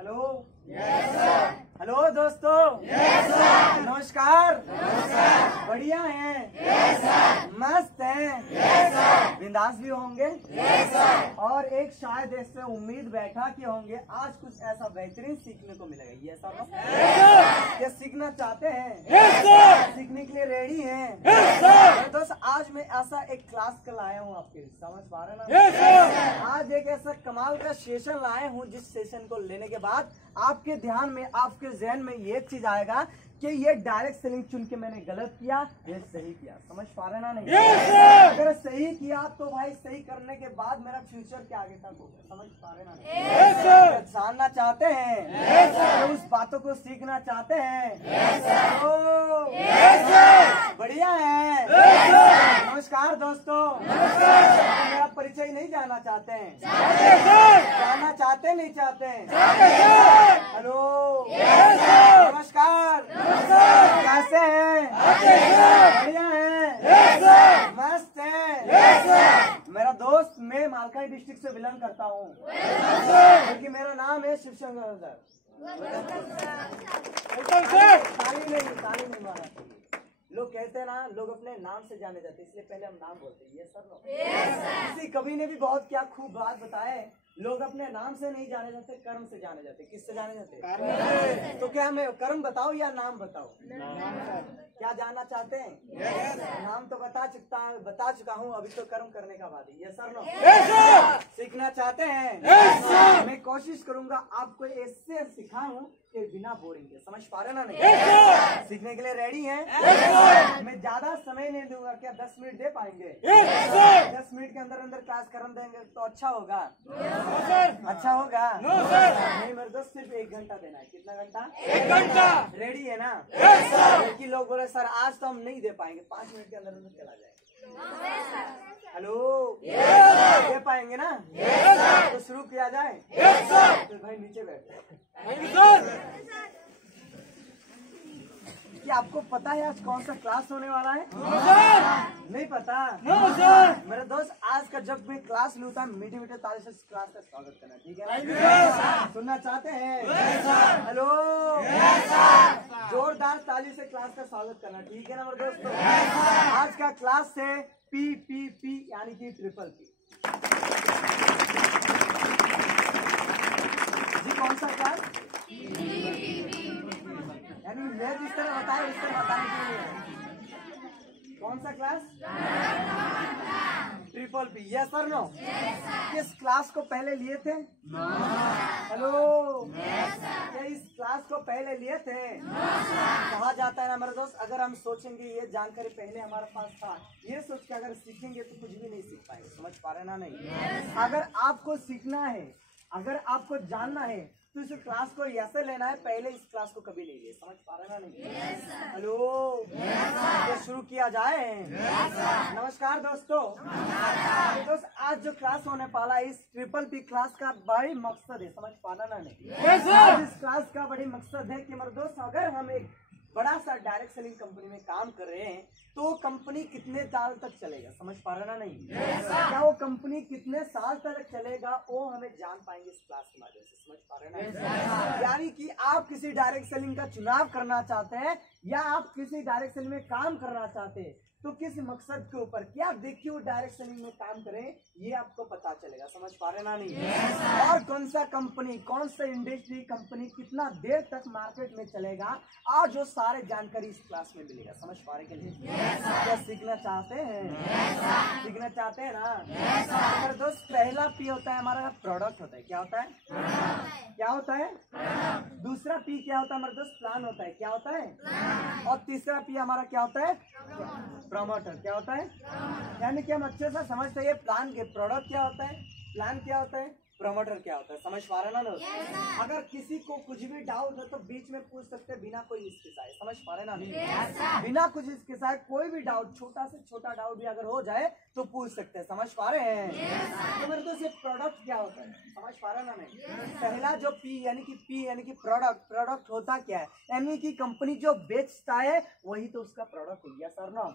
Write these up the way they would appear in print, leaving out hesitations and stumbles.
Hello hello दोस्तों, नमस्कार। बढ़िया हैं, मस्त हैं, बिंदास भी होंगे और एक शायद इससे उम्मीद बैठा कि होंगे आज कुछ ऐसा बेहतरीन सीखने को मिलेगा। ये ऐसा क्या सीखना चाहते हैं? सीखने के लिए रेडी हैं? दोस्त आज मैं ऐसा एक क्लास का लाया हूँ आपके लिए, समझ पा रहे ना? आज एक ऐसा कमाल का सेशन लाए हूँ जिस सेशन को लेने के बाद आपके ध्यान में, आपके जहन में ये चीज आएगा कि ये डायरेक्ट सेलिंग चुन के मैंने गलत किया, ये सही किया। समझ पा रहे ना? नहीं अगर सही किया तो भाई सही करने के बाद मेरा फ्यूचर क्या आगे तक होगा। समझ पा रहे ना? नहीं जानना चाहते हैं तो उस बातों को सीखना चाहते हैं तो बढ़िया है। नमस्कार दोस्तों, मेरा परिचय नहीं जानना चाहते हैं? जानना चाहते नहीं चाहते हैं? हेलो नमस्कार, कैसे हैं? बढ़िया हैं, मस्त हैं। मेरा दोस्त, मैं मालकाई डिस्ट्रिक्ट से बिलोंग करता हूँ क्योंकि मेरा नाम है शिवशंकर सर। ताली नहीं मारा। लोग कहते हैं ना, लोग अपने नाम से जाने जाते, इसलिए पहले हम नाम बोलते हैं। ये सर किसी कवि ने भी बहुत क्या खूब बात बताए, लोग अपने नाम से नहीं जाने जाते, कर्म से जाने जाते। किससे जाने जाते? तो क्या मैं कर्म बताऊं या नाम बताऊं? क्या जानना चाहते हैं? नाम तो बता चुका हूं, अभी तो कर्म करने का बात है। ये सर नो सीखना चाहते हैं? मैं कोशिश करूंगा आपको ऐसे सिखाऊं कि बिना बोरिंग के। समझ पा रहे ना? नहीं सीखने के लिए रेडी हैं? मैं ज्यादा समय नहीं दूंगा। क्या 10 मिनट दे पाएंगे? 10 मिनट के अंदर अंदर क्लास कर देंगे तो अच्छा होगा। अच्छा होगा? नहीं मेरे दोस्त, सिर्फ 1 घंटा देना है। कितना घंटा? 1 घंटा। रेडी है ना? लेकिन लोग बोले सर आज तो हम नहीं दे पाएंगे, 5 मिनट के अंदर अंदर चला जाएगा। हेलो दे पाएंगे ना? तो शुरू किया जाए। तो भाई नीचे बैठे। क्या आपको पता है आज कौन सा क्लास होने वाला है? नहीं पता? मेरे दोस्त, आज का जब मैं क्लास लूटा मीठे मीठे ताली से क्लास का स्वागत करना, ठीक है? सुनना चाहते हैं? हेलो जोरदार ताली से क्लास का स्वागत करना, ठीक है ना मेरे दोस्तों? आज का क्लास है PPP यानी कि ट्रिपल P। जी कौन सा क्लास? यानी मैं जिस तरह बताया उस तरह बताने के लिए कौन सा class? Triple P। Yes sir no? किस क्लास को पहले लिए थे? हेलो क्या इस क्लास को पहले लिए थे? कहा जाता है ना मेरे दोस्त, अगर हम सोचेंगे ये जानकारी पहले हमारे पास था, ये सोच के अगर सीखेंगे तो कुछ भी नहीं सीख पाएंगे। समझ पा रहे ना? नहीं अगर आपको सीखना है, अगर आपको जानना है तो इस क्लास को ऐसे लेना है, पहले इस क्लास को कभी नहीं लिए। समझ पा रहे ना? नहीं हेलो तो शुरू किया जाए। नमस्कार दोस्तों। आज जो क्लास होने वाला है इस ट्रिपल P क्लास का बड़ी मकसद है। समझ पाना ना? नहीं इस क्लास का बड़ी मकसद है कि मेरे दोस्त, अगर हम एक बड़ा सा डायरेक्ट सेलिंग कंपनी में काम कर रहे हैं तो कंपनी कितने साल तक चलेगा। समझ पा रहे ना? नहीं क्या वो कंपनी कितने साल तक चलेगा वो हमें जान पाएंगे इस क्लास के माध्यम से। समझ पा रहे ना? यानी कि आप किसी डायरेक्ट सेलिंग का चुनाव करना चाहते हैं या आप किसी डायरेक्ट सेलिंग में काम करना चाहते हैं तो किस मकसद के ऊपर क्या देखिए वो डायरेक्ट सेलिंग में काम करें, ये आपको पता चलेगा। समझ पा रहे ना? नहीं और कौन सा कंपनी, कौन सा इंडस्ट्री कंपनी कितना देर तक मार्केट में चलेगा, आज जो सारे जानकारी इस क्लास में मिलेगा। समझ पा रहे के लिए? क्या सीखना चाहते हैं? सीखना चाहते हैं ना? अगर दोस्त, पहला P होता है हमारा प्रोडक्ट होता है। क्या होता है? क्या होता है? दूसरा P क्या होता है हमारे दोस्त? प्लान होता है। क्या होता है? और तीसरा P हमारा क्या होता है? प्रमोटर। क्या होता है? यानी कि हम अच्छे से समझते हैं प्लान के प्रोडक्ट क्या होता है, प्लान क्या होता है, प्रमोटर क्या होता है। समझ पा रहे ना लोग? अगर किसी को कुछ भी डाउट है तो बीच में पूछ सकते हैं बिना कोई हिचकिचाए। समझ पा रहे ना? बिना कुछ हिचकिचाए कोई भी डाउट, छोटा से छोटा डाउट भी अगर हो जाए तो पूछ सकते हैं। समझ पा रहे हैं? तो मेरे दोस्त, ये प्रोडक्ट क्या होता है? समझ पा रहे ना? नहीं पहला जो P यानी कि प्रोडक्ट होता क्या है? यानी कि कंपनी जो बेचता है वही तो उसका प्रोडक्ट हो गया। सर नो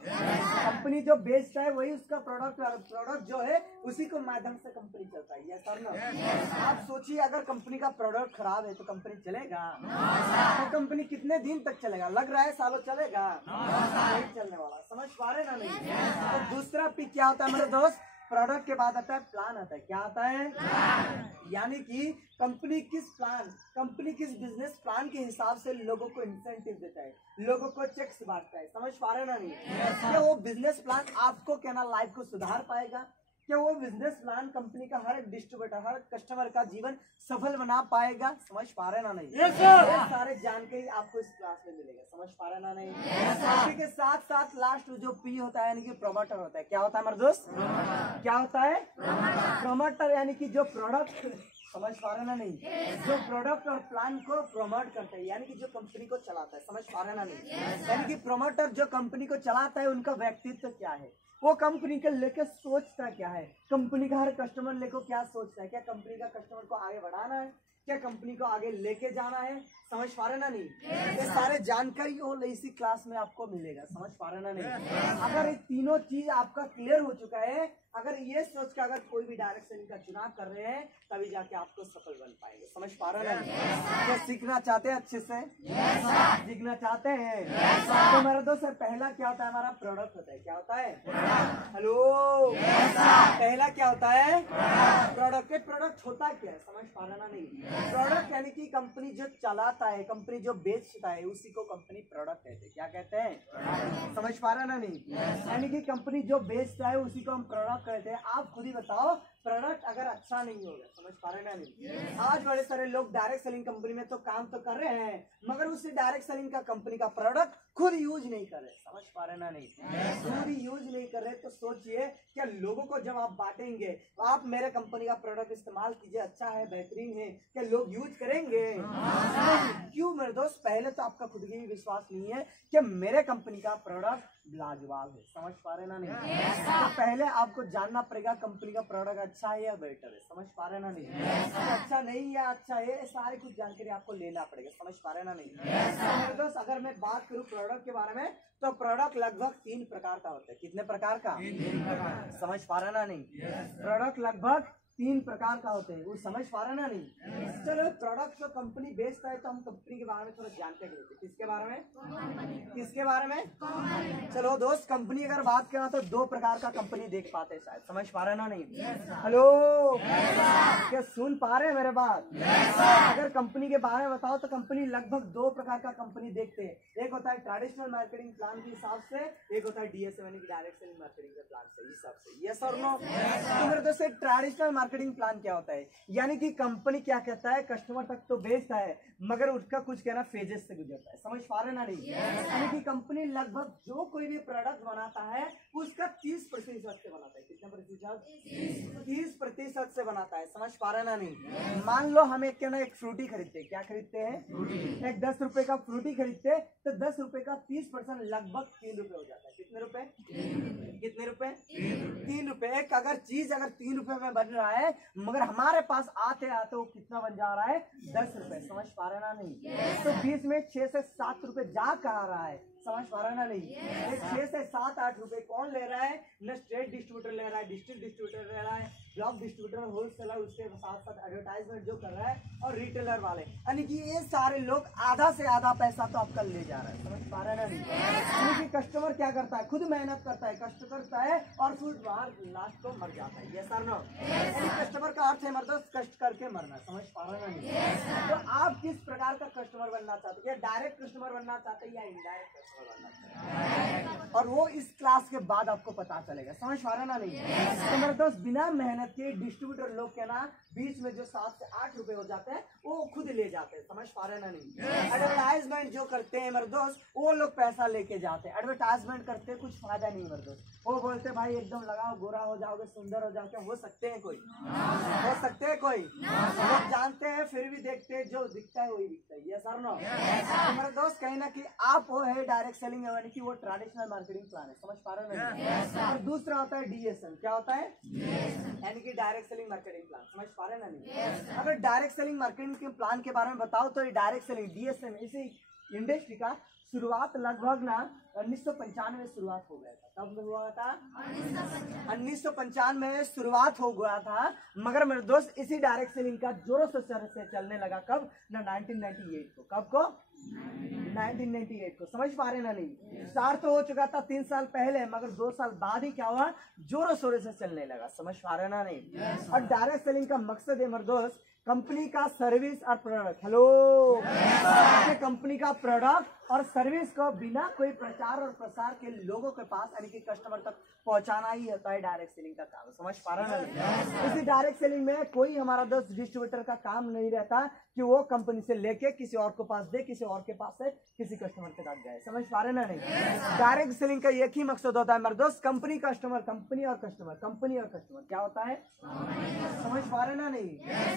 कंपनी जो बेचता है वही उसका प्रोडक्ट जो है उसी को माध्यम से कंपनी चलता है। सर नो आप सोचिए अगर कंपनी का प्रोडक्ट खराब है तो कंपनी चलेगा? तो कंपनी कितने दिन तक चलेगा? लग रहा है सालों चलेगा? नहीं चलने वाला। समझ पा रहे ना? नहीं। तो दूसरा पी क्या होता है मेरे दोस्त? प्रोडक्ट के बाद आता है प्लान आता है। क्या आता है? यानी कि कंपनी किस बिजनेस प्लान के हिसाब से लोगों को इंसेंटिव देता है, लोगों को चेक्स बांटता है। समझ पा रहे ना? नहीं। क्या वो बिजनेस प्लान आपको क्या ना लाइफ को सुधार पाएगा? क्या वो बिजनेस प्लान कंपनी का हर एक डिस्ट्रीब्यूटर, हर कस्टमर का जीवन सफल बना पाएगा? समझ पा रहे ना? नहीं। ये सारे जानकारी आपको इस क्लास में मिलेगा। समझ पा रहे ना? नहीं। इसी के साथ साथ लास्ट जो पी होता है यानी कि प्रमोटर होता है। क्या होता है मेरे दोस्त? क्या होता है? प्रमोटर यानी कि जो प्रोडक्ट, समझ पा रहे ना? नहीं। जो प्रोडक्ट और प्लान को प्रमोट करता है यानी कि जो कंपनी को चलाता है। समझ पा रहे ना? नहीं। यानी कि प्रमोटर जो कंपनी को चलाता है उनका व्यक्तित्व क्या है, वो कंपनी के लेके सोचता क्या है, कंपनी का हर कस्टमर लेको क्या सोचता है, क्या कंपनी का कस्टमर को आगे बढ़ाना है, क्या कंपनी को आगे लेके जाना है। समझ पा रहे ना? नहीं। ये सारे जानकारी वो इसी क्लास में आपको मिलेगा। समझ पा रहे ना? नहीं। अगर ये तीनों चीज आपका क्लियर हो चुका है, अगर ये सोच कर अगर कोई भी डायरेक्शन का चुनाव कर रहे हैं तभी जाके आपको सफल बन पाएंगे। समझ पा रहे हैं? क्या सीखना चाहते हैं? अच्छे से सीखना चाहते हैं? तो मेरे दोस्त पहला क्या होता है? हमारा प्रोडक्ट होता है। क्या होता है? हेलो। पहला क्या होता है? प्रोडक्ट होता क्या है? समझ पा रहे ना? नहीं। प्रोडक्ट यानी कि कंपनी जो चलाता है, कंपनी जो बेचता है उसी को कंपनी प्रोडक्ट कहते हैं। क्या कहते हैं? समझ पा रहे ना? नहीं। यानी कि कंपनी जो बेचता है उसी को हम प्रोडक्ट कहते हैं। आप खुद ही बताओ प्रोडक्ट अगर अच्छा नहीं होगा, समझ पा रहे ना? नहीं। आज बड़े सारे लोग डायरेक्ट सेलिंग कंपनी में तो काम तो कर रहे हैं मगर उससे डायरेक्ट सेलिंग का कंपनी का प्रोडक्ट खुद यूज नहीं कर रहे। समझ पा रहे ना? नहीं। खुद यूज नहीं कर रहे तो सोचिए क्या लोगों को जब आप बांटेंगे तो आप मेरे कंपनी का प्रोडक्ट इस्तेमाल कीजिए, अच्छा है, बेहतरीन है, क्या लोग यूज करेंगे? क्यों मेरे दोस्त? पहले तो आपका खुद की विश्वास नहीं है कि मेरे कंपनी का प्रोडक्ट लाजवाब है। समझ पा रहे ना? नहीं। तो पहले आपको जानना पड़ेगा कंपनी का प्रोडक्ट अच्छा है या बेटर है। समझ पा रहे ना? नहीं। अच्छा नहीं या अच्छा है, सारी कुछ जानकारी आपको लेना पड़ेगा। समझ पा रहे ना? नहीं। तो मेरे दोस्त अगर मैं बात करूं प्रोडक्ट के बारे में तो प्रोडक्ट लगभग 3 प्रकार का होता है। कितने प्रकार का? समझ पा रहे ना? नहीं। प्रोडक्ट लगभग 3 प्रकार का होते हैं। वो समझ पा रहे ना? नहीं। चलो प्रोडक्ट जो कंपनी बेचता है तो हम कंपनी के बारे में थोड़ा जानकारी लेते हैं। किसके बारे में? किसके बारे में? चलो दोस्त कंपनी अगर बात करें तो 2 प्रकार का कंपनी देख पाते हैं शायद। समझ पा रहे ना? नहीं। हेलो। क्या सुन पा रहे हैं मेरे बात? अगर कंपनी के बारे में बताओ तो कंपनी लगभग 2 प्रकार का कंपनी देखते हैं। एक होता है ट्रेडिशनल मार्केटिंग प्लान के हिसाब से, एक होता है डीएसएम यानी कि डायरेक्ट सेलिंग मार्केटिंग के प्लान से हिसाब से। यस और नो? तो मेरे दोस्त ट्रेडिशनल मार्केटिंग प्लान क्या होता है? यानी कि कंपनी क्या कहता है कस्टमर तक तो बेचता है मगर उसका कुछ कहना फेजेस से गुजरता है। समझ पा रहे ना? नहीं। यानी कि कंपनी लगभग जो कोई भी प्रोडक्ट बनाता है उसका 30% से बनाता है। कितना प्रतिशत? 30% से बनाता है। समझ पा रहे ना? नहीं। मान लो हम एक क्या एक फ्रूटी खरीदते हैं। क्या खरीदते हैं? एक 10 रुपए का फ्रूटी खरीदते तो 10 रुपए का 30% लगभग 3 रुपए हो जाता है। कितने रुपए? कितने रुपए? 3 रुपए। एक अगर चीज अगर 3 रुपए में बन रहा है मगर हमारे पास आते आते वो कितना बन जा रहा है? 10 रुपए। समझ पा रहे ना? नहीं। तो 20 में 6 से 7 रुपए जा कहाँ रहा है? समझ पा रहे ना? नहीं। 6 से 7-8 रुपए कौन ले रहा है? न स्टेट डिस्ट्रीब्यूटर ले रहा है, डिस्ट्रिक्ट डिस्ट्रीब्यूटर ले रहा है, ब्लॉक डिस्ट्रीब्यूटर, होलसेलर, उसके साथ साथ एडवर्टाइजमेंट जो कर रहा है और रिटेलर वाले, यानी कि ये सारे लोग आधा से आधा पैसा तो आपका ले जा रहा है। समझ पा रहे ना? नहीं। यानी कि कस्टमर क्या करता है? खुद मेहनत करता है, कष्ट करता है और फिर बाहर लास्ट को मर जाता है। ये सर नो? कस्टमर का अर्थ है मर्द कष्ट करके मरना। समझ पा रहे ना? नहीं। तो आप किस प्रकार का कस्टमर बनना चाहते हैं? डायरेक्ट कस्टमर बनना चाहते हैं या इनडायरेक्ट कस्टमर बनना चाहते हैं? और वो इस क्लास के बाद आपको पता चलेगा। समझ पा रहे ना? नहीं। तो मेरे दोस्त बिना मेहनत के डिस्ट्रीब्यूटर लोग के ना बीच में जो 7 से 8 रुपए हो जाते हैं वो खुद ले जाते हैं। समझ पा रहे ना? नहीं। एडवर्टाइजमेंट जो करते हैं मेरे दोस्त वो लोग पैसा लेके जाते हैं। एडवर्टाइजमेंट करते कुछ फायदा नहीं मेरे दोस्त। वो बोलते भाई एकदम लगाओ, गोरा हो जाओगे, सुंदर हो जाओगे। हो सकते हैं कोई? हो सकते हैं कोई? लोग जानते हैं फिर भी देखते हैं, जो दिखता है वही दिखता है। ये सर नो? तो मेरे दोस्त कहीं ना कि आप वो है डायरेक्ट सेलिंग यानी कि वो ट्रेडिशनल मार्केटिंग प्लान है। समझ पा रहे हैं? और दूसरा होता है डीएसएम। क्या होता है? यानी कि डायरेक्ट सेलिंग मार्केटिंग प्लान। समझ पा रहे ना? नहीं। अगर डायरेक्ट सेलिंग मार्केटिंग के प्लान के बारे में बताओ तो ये डायरेक्ट सेलिंग डीएसएम इसी इंडस्ट्री का शुरुआत लगभग ना 1995 में शुरुआत हो गया था। कब हुआ था? 1995 में शुरुआत हो गया था। मगर मेरे दोस्त इसी डायरेक्ट सेलिंग का जोरों से चलने लगा कब ना 1998 को। कब को? 1998 को। समझ पा रहे ना? नहीं, स्टार्ट तो हो चुका था 3 साल पहले, मगर 2 साल बाद ही क्या हुआ, जोरों शोरों से चलने लगा। समझ पा रहे ना? नहीं। और डायरेक्ट सेलिंग का मकसद है मेरे दोस्त कंपनी का सर्विस और प्रोडक्ट, हेलो, कंपनी का प्रोडक्ट और सर्विस को बिना कोई प्रचार और प्रसार के लोगों के पास यानी कि कस्टमर तक पहुंचाना ही होता है डायरेक्ट सेलिंग का काम। समझ पा रहे ना? इसी डायरेक्ट सेलिंग में कोई हमारा दोस्त डिस्ट्रीब्यूटर का काम नहीं रहता कि वो कंपनी से लेके किसी और को पास दे, किसी और के पास से किसी कस्टमर के तक जाए। समझ पा रहे ना? नहीं। डायरेक्ट सेलिंग का एक ही मकसद होता है मेरे दोस्त, कंपनी कस्टमर, कंपनी और कस्टमर, कंपनी और कस्टमर क्या होता है? समझ पा रहे ना? नहीं।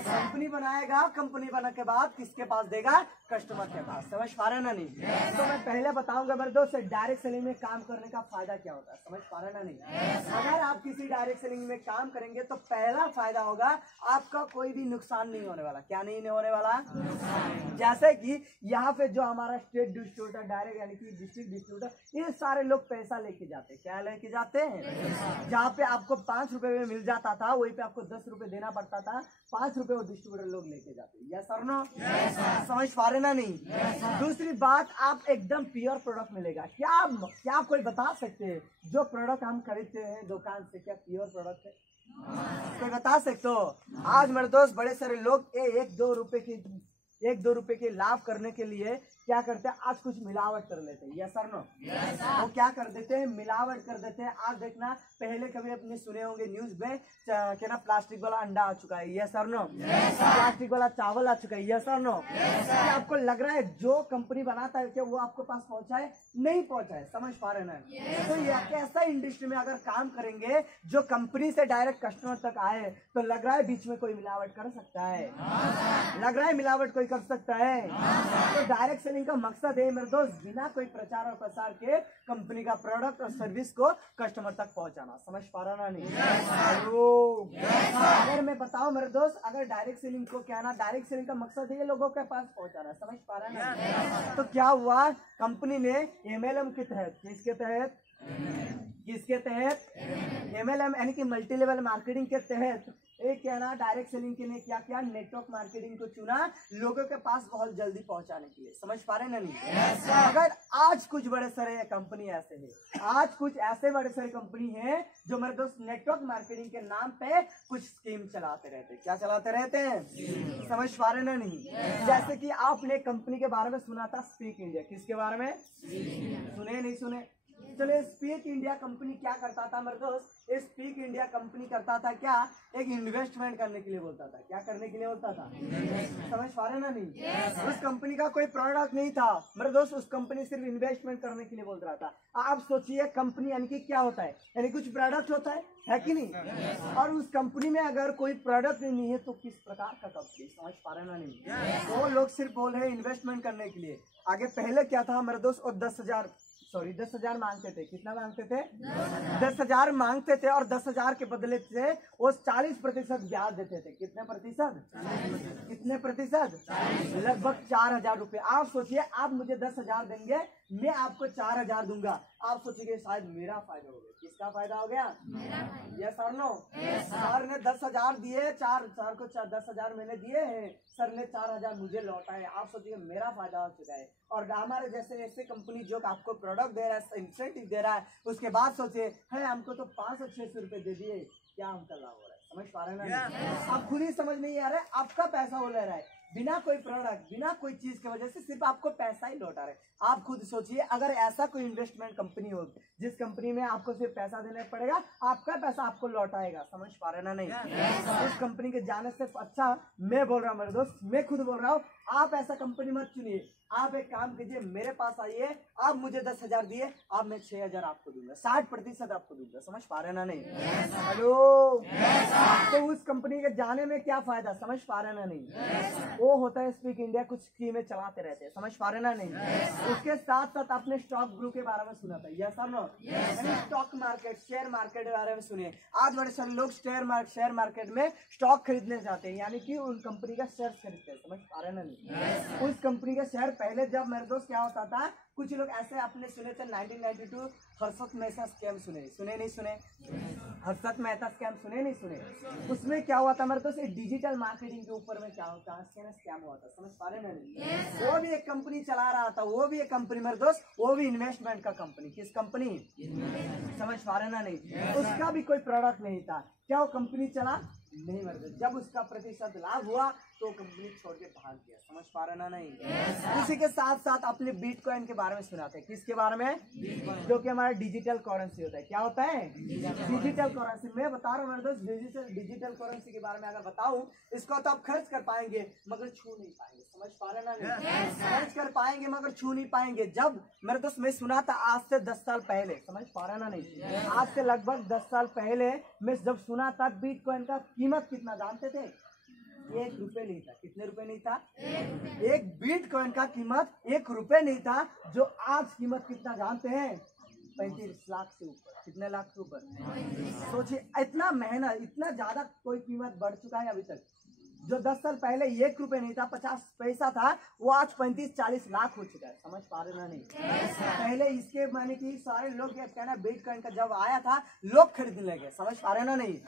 कंपनी बनाएगा, कंपनी बना के बाद किसके पास देगा? कस्टमर के पास। समझ पा रहे ना? नहीं। तो मैं पहले बताऊंगा मेरे दोस्त डायरेक्ट सेलिंग में काम करने का फायदा क्या होता है। समझ पा रहे ना? नहीं। अगर आप किसी डायरेक्ट सेलिंग में काम करेंगे तो पहला फायदा होगा आपका कोई भी नुकसान नहीं होने वाला। क्या नहीं होने वाला? जैसे कि यहाँ पे जो हमारा स्टेट डिस्ट्रीब्यूटर, डायरेक्ट यानी कि डिस्ट्रिक्ट डिस्ट्रीब्यूटर, ये सारे लोग पैसा लेके जाते हैं। क्या लेके जाते हैं? जहाँ पे आपको 5 रुपए में मिल जाता था वहीं पे आपको 10 रुपए देना पड़ता था, 5 रुपए वो डिस्ट्रीब्यूटर लोग लेके जाते हैं। यस और नो? समझ पा रहे ना? नहीं। दूसरी बात, आप एकदम प्योर प्रोडक्ट मिलेगा। क्या कोई बता सकते हैं जो प्रोडक्ट हम खरीदते हैं दुकान से क्या प्योर प्रोडक्ट है? कोई बता सकते हो? आज मेरे दोस्त बड़े सारे लोग 1-2 रुपए के लाभ करने के लिए क्या करते हैं, आज कुछ मिलावट कर लेते हैं। यस और नो? वो क्या कर देते हैं? मिलावट कर देते हैं। आज देखना, पहले कभी अपने सुने होंगे न्यूज में क्या ना, प्लास्टिक वाला अंडा आ चुका है। यस और नो? प्लास्टिक वाला चावल आ चुका है। यस और नो? आपको लग रहा है जो कंपनी बनाता है क्या वो आपको पास पहुंचाए? नहीं पहुंचाए। समझ पा रहे ना? तो ये ऐसा इंडस्ट्री में अगर काम करेंगे जो कंपनी से डायरेक्ट कस्टमर तक आए तो लग रहा है बीच में कोई मिलावट कर सकता है? लग रहा है मिलावट कोई कर सकता है? तो डायरेक्ट सेलिंग का मकसद है मेरे दोस्त बिना कोई प्रचार और प्रसार के कंपनी का प्रोडक्ट और सर्विस को कस्टमर तक पहुंचाना। समझ पा रहा ना? नहीं। अगर मैं बताऊं मेरे दोस्त, अगर डायरेक्ट सेलिंग को क्या ना, डायरेक्ट सेलिंग का मकसद है लोगों के पास पहुंचाना। समझ पा रहा ना? तो क्या हुआ, कंपनी ने MLM के तहत, किसके तहत MLM यानी कि मल्टी लेवल मार्केटिंग के तहत एक क्या ना, डायरेक्ट सेलिंग के लिए क्या किया, नेटवर्क मार्केटिंग को चुना लोगों के पास बहुत जल्दी पहुंचाने के लिए। समझ पा रहे ना? नहीं। अगर आज कुछ बड़े सारे कंपनी ऐसे है, आज कुछ ऐसे बड़े सारे कंपनी है जो मेरे दोस्त नेटवर्क मार्केटिंग के नाम पे कुछ स्कीम चलाते रहते हैं। क्या चलाते रहते हैं? समझ पा रहे ना? नहीं। जैसे कि आपने कंपनी के बारे में सुना था, स्पीक इंडिया। किसके बारे में सुने? नहीं सुने? चलिए, स्पीक इंडिया कंपनी क्या करता था मेरे दोस्त, स्पीक इंडिया कंपनी करता था क्या, एक इन्वेस्टमेंट करने के लिए बोलता था। क्या करने के लिए बोलता था? समझ पा रहे ना? नहीं। उस कंपनी का कोई प्रोडक्ट नहीं था मेरे दोस्त, उस कंपनी सिर्फ इन्वेस्टमेंट करने के लिए बोल रहा था। आप सोचिए कंपनी यानी कि क्या होता है, यानी कुछ प्रोडक्ट होता है कि नहीं? और उस कंपनी में अगर कोई प्रोडक्ट नहीं है तो किस प्रकार का कंपनी? समझ पा रहे ना? नहीं। वो लोग सिर्फ बोल रहे इन्वेस्टमेंट करने के लिए। आगे पहले क्या था मेरे दोस्त, और 10,000 मांगते थे। कितना मांगते थे? 10,000 मांगते थे और 10,000 के बदले से वो 40% ब्याज देते थे। कितने प्रतिशत? लगभग 4,000 रुपए। आप सोचिए, आप मुझे 10,000 देंगे, मैं आपको 4,000 दूंगा। आप सोचिए शायद मेरा फायदा हो गया। किसका फायदा हो गया? Yes sir no? सर ने 10,000 दिए, सर को 10,000 मैंने दिए हैं, सर ने 4,000 मुझे लौटाए। आप सोचिए मेरा फायदा हो चुका है। और हमारे जैसे ऐसे कंपनी जो आपको प्रोडक्ट दे रहा है, इंसेंटिव दे रहा है, उसके बाद सोचिए है हमको तो 500-600 रुपए दे दिए, क्या हमका लाभ हो रहा है? समझ पा रहे हैं ना? आप खुद ही समझ नहीं आ रहा है, आपका पैसा वो ले रहा है बिना कोई प्रोडक्ट, बिना कोई चीज की वजह से सिर्फ आपको पैसा ही लौटा रहे। आप खुद सोचिए, अगर ऐसा कोई इन्वेस्टमेंट कंपनी हो जिस कंपनी में आपको सिर्फ पैसा देना पड़ेगा, आपका पैसा आपको लौटाएगा। समझ पा रहे ना? नहीं। उस कंपनी के जाने से अच्छा मैं बोल रहा हूँ मेरे दोस्त, मैं खुद बोल रहा हूँ, आप ऐसा कंपनी मत चुनिए। आप एक काम कीजिए, मेरे पास आइए, आप मुझे 10,000 दिए, अब मैं 6,000 आपको दूंगा, 60% आपको दूंगा। समझ पा रहे ना? नहीं। हेलो। तो उस कंपनी के जाने में क्या फायदा? समझ पा रहे ना? नहीं। वो होता है स्पीक इंडिया, कुछ स्कीमें चलाते रहते हैं। समझ पा रहे ना? नहीं। उसके साथ साथ आपने स्टॉक ग्रुप के बारे में सुना था? यस और no? Stock market, share market के बारे में सुनिए। आज बड़े सारे लोग शेयर मार्केट में स्टॉक खरीदने जाते हैं, यानी कि उन कंपनी का शेयर खरीदते हैं। समझ पा रहे ना? नहीं। उस कंपनी के शेयर पहले जब मेरे दोस्त क्या होता था, कुछ लोग ऐसे आपने सुने थे 1992 हर्षद मेहता स्कैम सुने नहीं सुने? हर्षद मेहता स्कैम सुने नहीं सुने? उसमें क्या हुआ था मेरे दोस्त, डिजिटल मार्केटिंग के ऊपर में क्या होता है, स्कैम हुआ था, समझ पा रहे ना नहीं? वो भी एक कंपनी चला रहा था, वो भी एक कंपनी मेरे दोस्त, वो भी इन्वेस्टमेंट का कंपनी। किस कंपनी? समझ पा रहे ना नहीं? उसका भी कोई प्रोडक्ट नहीं था, क्या वो कंपनी चला नहीं मेरे दोस्त? जब उसका प्रतिशत लाभ हुआ तो कंपनी छोड़ के भाग गया। समझ पा रहे ना नहीं? इसी के साथ साथ अपने बिटकॉइन के बारे में सुनाते हैं। किसके बारे में? जो कि हमारा डिजिटल करेंसी होता है। क्या होता है? Digital currency. मैं बता रहा हूँ मेरे दोस्त, डिजिटल करेंसी के बारे में अगर बताऊं, इसको तो आप खर्च कर पाएंगे मगर छू नहीं पाएंगे। समझ पा रहे ना नहीं? खर्च कर पाएंगे मगर छू नहीं पाएंगे। जब मेरे दोस्त मैं सुना था आज से 10 साल पहले, समझ पा रहे ना नहीं? आज से लगभग 10 साल पहले मैं जब सुना था, बिटकॉइन का कीमत कितना जानते थे? 1 रुपए नहीं था। कितने रुपए नहीं था? एक बिटकॉइन का कीमत 1 रुपए नहीं था। जो आज कीमत कितना जानते हैं? 35 लाख से ऊपर। कितने लाख से ऊपर? सोचिए, इतना महंगा, इतना ज्यादा कोई कीमत बढ़ चुका है अभी तक। जो 10 साल पहले 1 रुपए नहीं था, 50 पैसा था, वो आज 35-40 लाख हो चुका है। समझ पा रहे ना नहीं? पहले इसके माने कि सारे लोग ये कहना, बिटकॉइन का जब आया था लोग खरीदने लगे। समझ पा रहे ना नहीं?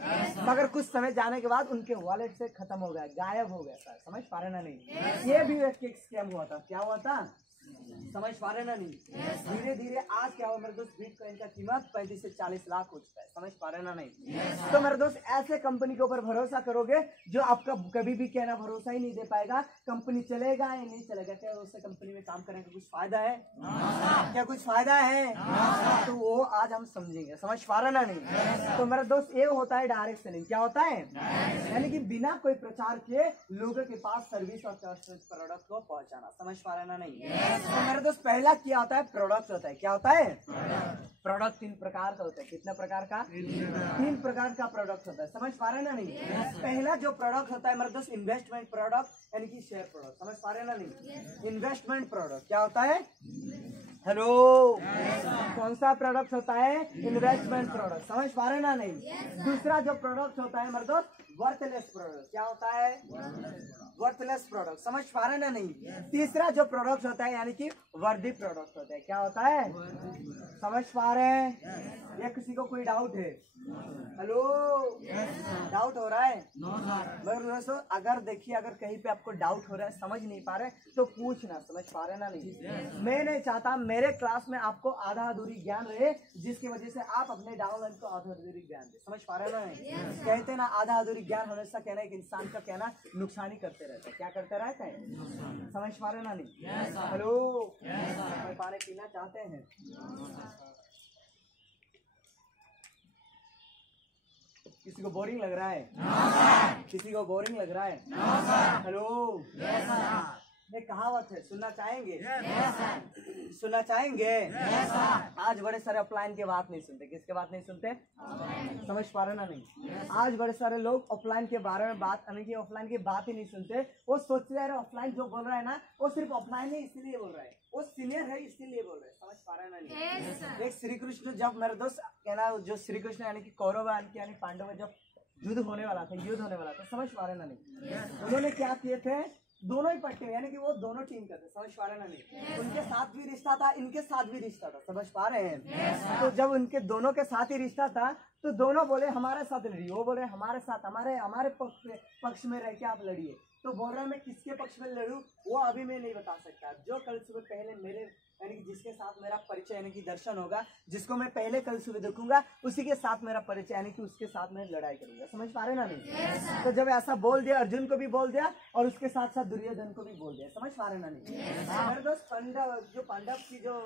मगर कुछ समय जाने के बाद उनके वॉलेट से खत्म हो गया, गायब हो गया सर। समझ पा रहे ना नहीं? ये भी एक स्कैम हुआ था। क्या हुआ था? समझ पा रहे ना नहीं? धीरे धीरे आज क्या हुआ मेरे दोस्त, बिटकॉइन का कीमत 35 से 40 लाख हो चुका है। समझ पा रहे ना नहीं? तो मेरे दोस्त, ऐसे कंपनी के ऊपर भरोसा करोगे जो आपका कभी भी कहना भरोसा ही नहीं दे पाएगा, कंपनी चलेगा या नहीं चलेगा, क्या उससे कंपनी में काम करने का कुछ फायदा है? क्या कुछ फायदा है? तो वो आज हम समझेंगे। समझ पा रहे ना नहीं? तो मेरा दोस्त, ये होता है डायरेक्ट सेलिंग। क्या होता है? यानी कि बिना कोई प्रचार के लोगों के पास सर्विस और प्रोडक्ट को पहुंचाना। समझ पा रहे ना नहीं? तो मेरे दोस्त, पहला क्या होता है? प्रोडक्ट होता है। क्या होता है? प्रोडक्ट 3 प्रकार का होता है। कितने प्रकार का? 3 प्रकार का प्रोडक्ट होता है। समझ पा रहे ना नहीं? पहला जो प्रोडक्ट होता है मेरे दोस्त, इन्वेस्टमेंट प्रोडक्ट, यानी कि शेयर प्रोडक्ट। समझ पा रहे ना नहीं? इन्वेस्टमेंट प्रोडक्ट क्या होता है? हेलो, कौन सा प्रोडक्ट होता है? Investment product. समझ पा रहे ना नहीं? दूसरा जो प्रोडक्ट होता है मेरे दोस्त, वर्थलेस प्रोडक्ट। क्या होता है? Worthless product. समझ पा रहे ना नहीं? तीसरा जो प्रोडक्ट होता है यानी कि वर्दी प्रोडक्ट होता है। क्या होता है? समझ पा रहे हैं? या किसी को कोई डाउट है? हेलो, डाउट हो रहा है? मगर दोस्तों, अगर देखिए, अगर कहीं पे आपको डाउट हो रहा है, समझ नहीं पा रहे, तो पूछना। समझ पा रहे ना नहीं? मैं नहीं चाहता मेरे क्लास में आपको आधा अधूरी ज्ञान रहे, जिसकी वजह से आप अपने डाउनलाइन को आधा अधूरी ज्ञान दे। समझ पा रहे ना नहीं? कहते ना, आधा अधूरी ज्ञान हमेशा कहना एक इंसान का कहना नुकसान ही करते रहता है। क्या करते रहते हैं? समझ पा रहे ना नहीं? हेलो, पानी पीना चाहते हैं? किसी को बोरिंग लग रहा है? किसी को बोरिंग लग रहा है? हेलो, एक कहावत है, सुनना चाहेंगे? सुनना चाहेंगे? आज बड़े सारे ऑफलाइन की बात नहीं सुनते। किसके बात नहीं सुनते? समझ पा रहे ना नहीं? आज बड़े सारे लोग ऑफलाइन के बारे में बात, यानी कि ऑफलाइन की बात ही नहीं सुनते। वो सोचते रहे ऑफलाइन जो बोल रहा है ना, वो सिर्फ ऑफलाइन ही इसीलिए बोल रहा है, वो सीनियर है इसीलिए बोल रहे हैं। समझ पा रहे ना नहीं? एक श्री कृष्ण, जब मेरे दोस्त कहना, जो श्री कृष्ण यानी कि कौरव यानी पांडव, जब युद्ध होने वाला था, समझ पा रहे ना नहीं? उन्होंने क्या किए थे? दोनों ही पट्टे, यानी कि वो दोनों टीम का थे। समझ पा रहे ना नहीं? उनके साथ भी रिश्ता था, इनके साथ भी रिश्ता था। समझ पा रहे हैं? तो जब उनके दोनों के साथ ही रिश्ता था, तो दोनों बोले हमारे साथ लड़िए, वो बोले हमारे साथ, हमारे पक्ष में रह के आप लड़िए। तो बोल रहा है मैं किसके पक्ष में लड़ूं, वो अभी मैं नहीं बता सकता। जो कल सुबह पहले मेरे, यानी कि जिसके साथ मेरा परिचय यानी कि दर्शन होगा, जिसको मैं पहले कल सुबह देखूंगा, उसी के साथ मेरा परिचय, यानी कि उसके साथ मैं लड़ाई करूंगा। समझ पा रहे ना नहीं? तो जब ऐसा बोल दिया, अर्जुन को भी बोल दिया और उसके साथ साथ दुर्योधन को भी बोल दिया। समझ पा रहे ना नहीं? मेरे दोस्त, पांडव की जो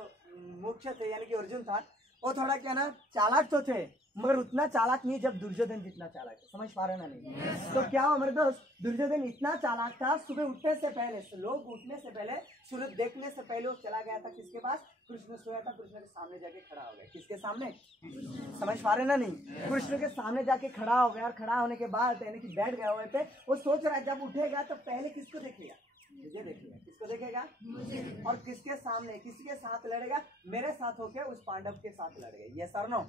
मुख्य थे यानी कि अर्जुन था, वो थोड़ा क्या ना चालाक तो थे, मगर उतना चालाक नहीं जब दुर्योधन जितना चालाक है। समझ पा रहे ना नहीं? तो क्या हो मेरे दोस्त, दुर्योधन इतना चालाक था, सुबह उठने से पहले, लोग उठने से पहले, सूरज देखने से पहले वो चला गया था किसके पास? कृष्ण सोया था, कृष्ण के सामने जाके खड़ा हो गया। किसके सामने? समझ पा रहे ना नहीं? कृष्ण के सामने जाके खड़ा हो गया, और खड़ा होने के बाद यानी कि बैठ गया हुए पे, वो सोच रहा है जब उठेगा तो पहले किसको देखेगा? मुझे देखेगा। किसको देखेगा? मुझे। और किसके सामने, किसके साथ लड़ेगा? मेरे साथ होके उस पांडव के साथ लड़ेगा। ये सर नो?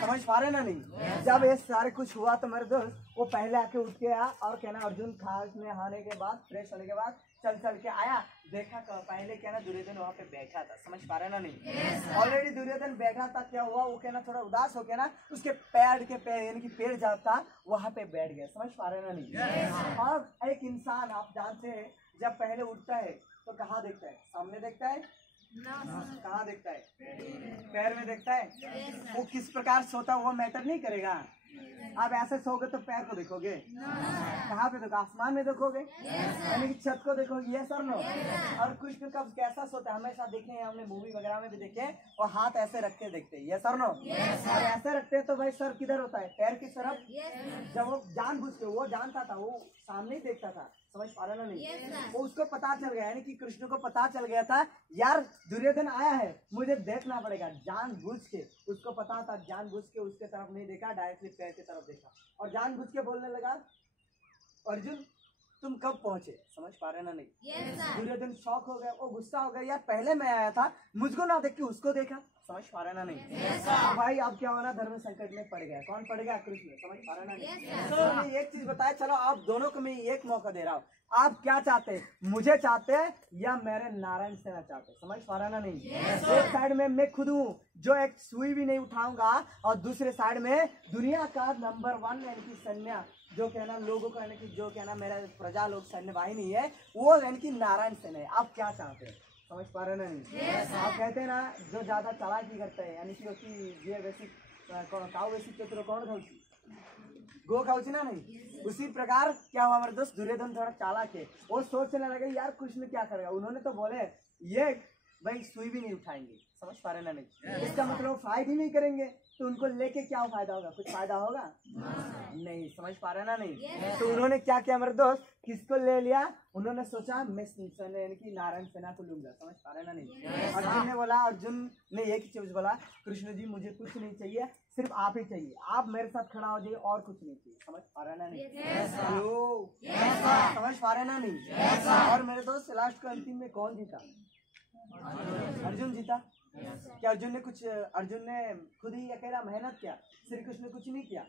समझ पा रहे ना नहीं? जब ये सारे कुछ हुआ तो मेरे दोस्त, वो पहले आके उठ के आया और कहना, अर्जुन खाने के बाद, फ्रेश होने के बाद चल चल के आया, देखा पहले क्या ना दुर्योधन वहाँ पे बैठा था, समझ पा रहे ना नहीं, ऑलरेडी दुर्योधन बैठा था, क्या हुआ वो क्या ना थोड़ा उदास हो गया ना, उसके पैर यानी कि पेड़ जहाँ था वहाँ पे बैठ गया, समझ पा रहे ना नहीं। और एक इंसान आप जानते हैं जब पहले उठता है तो कहाँ देखता है, सामने देखता है, कहाँ देखता है, पैर में देखता है, वो किस प्रकार सोता है वो मैटर नहीं करेगा। आप ऐसे सोओगे तो पैर को देखोगे, कहाँ पे देखो, आसमान में देखोगे, यानी कि छत को देखोगे, ये सर नो। और कृष्ण कब कैसा सोता है हमेशा देखे हैं हमने, मूवी वगैरह में भी देखे, और हाथ ऐसे रख के देखते हैं, ये सर नो। और ऐसे रखते हैं तो भाई सर किधर होता है, पैर की तरफ। जब वो जानबूझ के, वो जानता था, वो सामने ही देखता था, समझ पा रहे ना नहीं, वो उसको पता चल गया, यानी कि कृष्ण को पता चल गया था यार दुर्योधन आया है, मुझे देखना पड़ेगा, जानबूझ के उसको पता था, जानबूझ के उसके तरफ नहीं देखा, डायरेक्टली पैर की तरफ देखा, और जानबूझ के बोलने लगा अर्जुन तुम कब पहुंचे, समझ पा रहे ना नहीं। दुर्योधन शॉक हो गया, वो गुस्सा हो गया, यार पहले मैं आया था, मुझको ना देख के उसको देखा, समझ पा रहे ना नहीं। भाई अब क्या होना, धर्म संकट में पड़ गया, कौन पड़ गया, कृष्ण, समझ पा रहे ना नहीं। तो मैं एक चीज बताया, चलो आप दोनों को मैं एक मौका दे रहा हूँ, आप क्या चाहते हैं, मुझे चाहते हैं या मेरे नारायण सेना चाहते, समझ पा रहे ना नहीं। एक साइड में मैं खुद हूँ जो एक सुई भी नहीं उठाऊंगा, और दूसरे साइड में दुनिया का नंबर 1 यानी कि सैन्य जो कहना लोगों का, यानी कि जो कहना मेरा प्रजा लोग सैन्य वाहिनी है, वो यानी कि नारायण सेना है। आप क्या चाहते हैं, समझ पा रहे ना नहीं। आप कहते हैं ना जो ज्यादा चालाकी करते हैं, यानी कि उसकी ये वैसी काऊ वैसी चतुर कौन खाऊची, गो खाऊची ना नहीं, उसी प्रकार क्या हुआ हमारे दोस्त दुर्योधन थोड़ा चालाक है, वो सोचने लगे यार कृष्ण क्या करेगा, उन्होंने तो बोले ये भाई सुई भी नहीं उठाएंगे, समझ पा रहे ना नहीं, इसका मतलब फाइट ही नहीं करेंगे, तो उनको लेके क्या फायदा होगा, कुछ फायदा होगा नहीं, समझ पा रहे ना नहीं। तो उन्होंने क्या किया मेरे दोस्त, किसको ले लिया, उन्होंने सोचा मैं यानी कि नारायण सेना को लूंगा, समझ पा रहे ना नहीं। अर्जुन ने बोला, अर्जुन ने एक चीज बोला, कृष्ण जी मुझे कुछ नहीं चाहिए, सिर्फ आप ही चाहिए, आप मेरे साथ खड़ा हो जाइए, और कुछ नहीं चाहिए, समझ पा रहे ना नहीं। हेलो, समझ पा रहे ना नहीं। और मेरे दोस्त लास्ट को अंतिम में कौन जीता, अर्जुन जीता। क्या अर्जुन ने खुद ही अकेला मेहनत किया, श्री कृष्ण ने कुछ नहीं किया।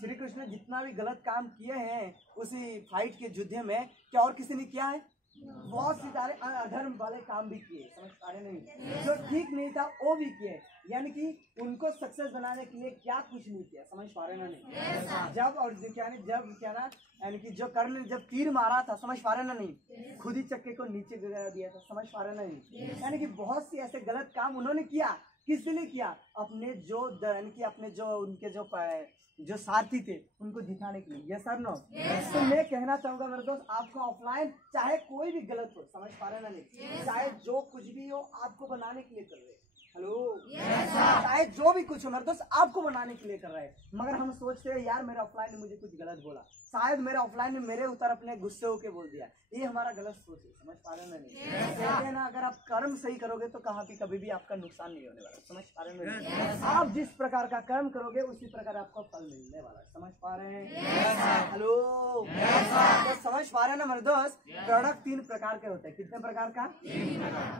श्री कृष्ण ने जितना भी गलत काम किए हैं उसी फाइट के युद्ध में, क्या और किसी ने किया है, बहुत सारे अधर्म वाले काम भी किए, समझ पा रहे नहीं, जो ठीक नहीं था वो भी किए, यानी कि उनको सक्सेस बनाने के लिए क्या कुछ नहीं किया, समझ पा रहे ना नहीं। जब और जब क्या ना, यानी कि जो कर्ण ने जब तीर मारा था, समझ पा रहे ना नहीं, खुद ही चक्के को नीचे गिरा दिया था, समझ पा रहे नहीं। यानी कि बहुत सी ऐसे गलत काम उन्होंने किया, किस लिए किया, अपने जो यानी कि अपने जो उनके जो साथी थे उनको जिताने के लिए, ये सर नो। तो मैं कहना चाहूंगा मेरे दोस्त, आपको ऑफलाइन चाहे कोई भी गलत हो, समझ पा रहे ना नहीं, चाहे जो कुछ भी हो आपको बनाने के लिए कर रहे, हेलो, चाहे जो भी कुछ हो मेरे दोस्त आपको बनाने के लिए कर रहा है, मगर हम सोचते हैं यार मेरे ऑफलाइन ने मुझे कुछ गलत बोला, शायद मेरे ऑफलाइन ने मेरे ऊपर अपने गुस्से होके बोल दिया, ये हमारा गलत सोच है, समझ पा रहे नहीं। कहते हैं ना अगर आप कर्म सही करोगे तो कहाँ भी कभी भी आपका नुकसान नहीं होने वाला, समझ पा रहे नहीं। आप जिस प्रकार का कर्म करोगे उसी प्रकार आपको फल मिलने वाला है, समझ पा रहे हैं, हेलो, तो समझ पा रहे हैं ना मेरे दोस्त। प्रोडक्ट 3 प्रकार के होते हैं, कितने प्रकार का,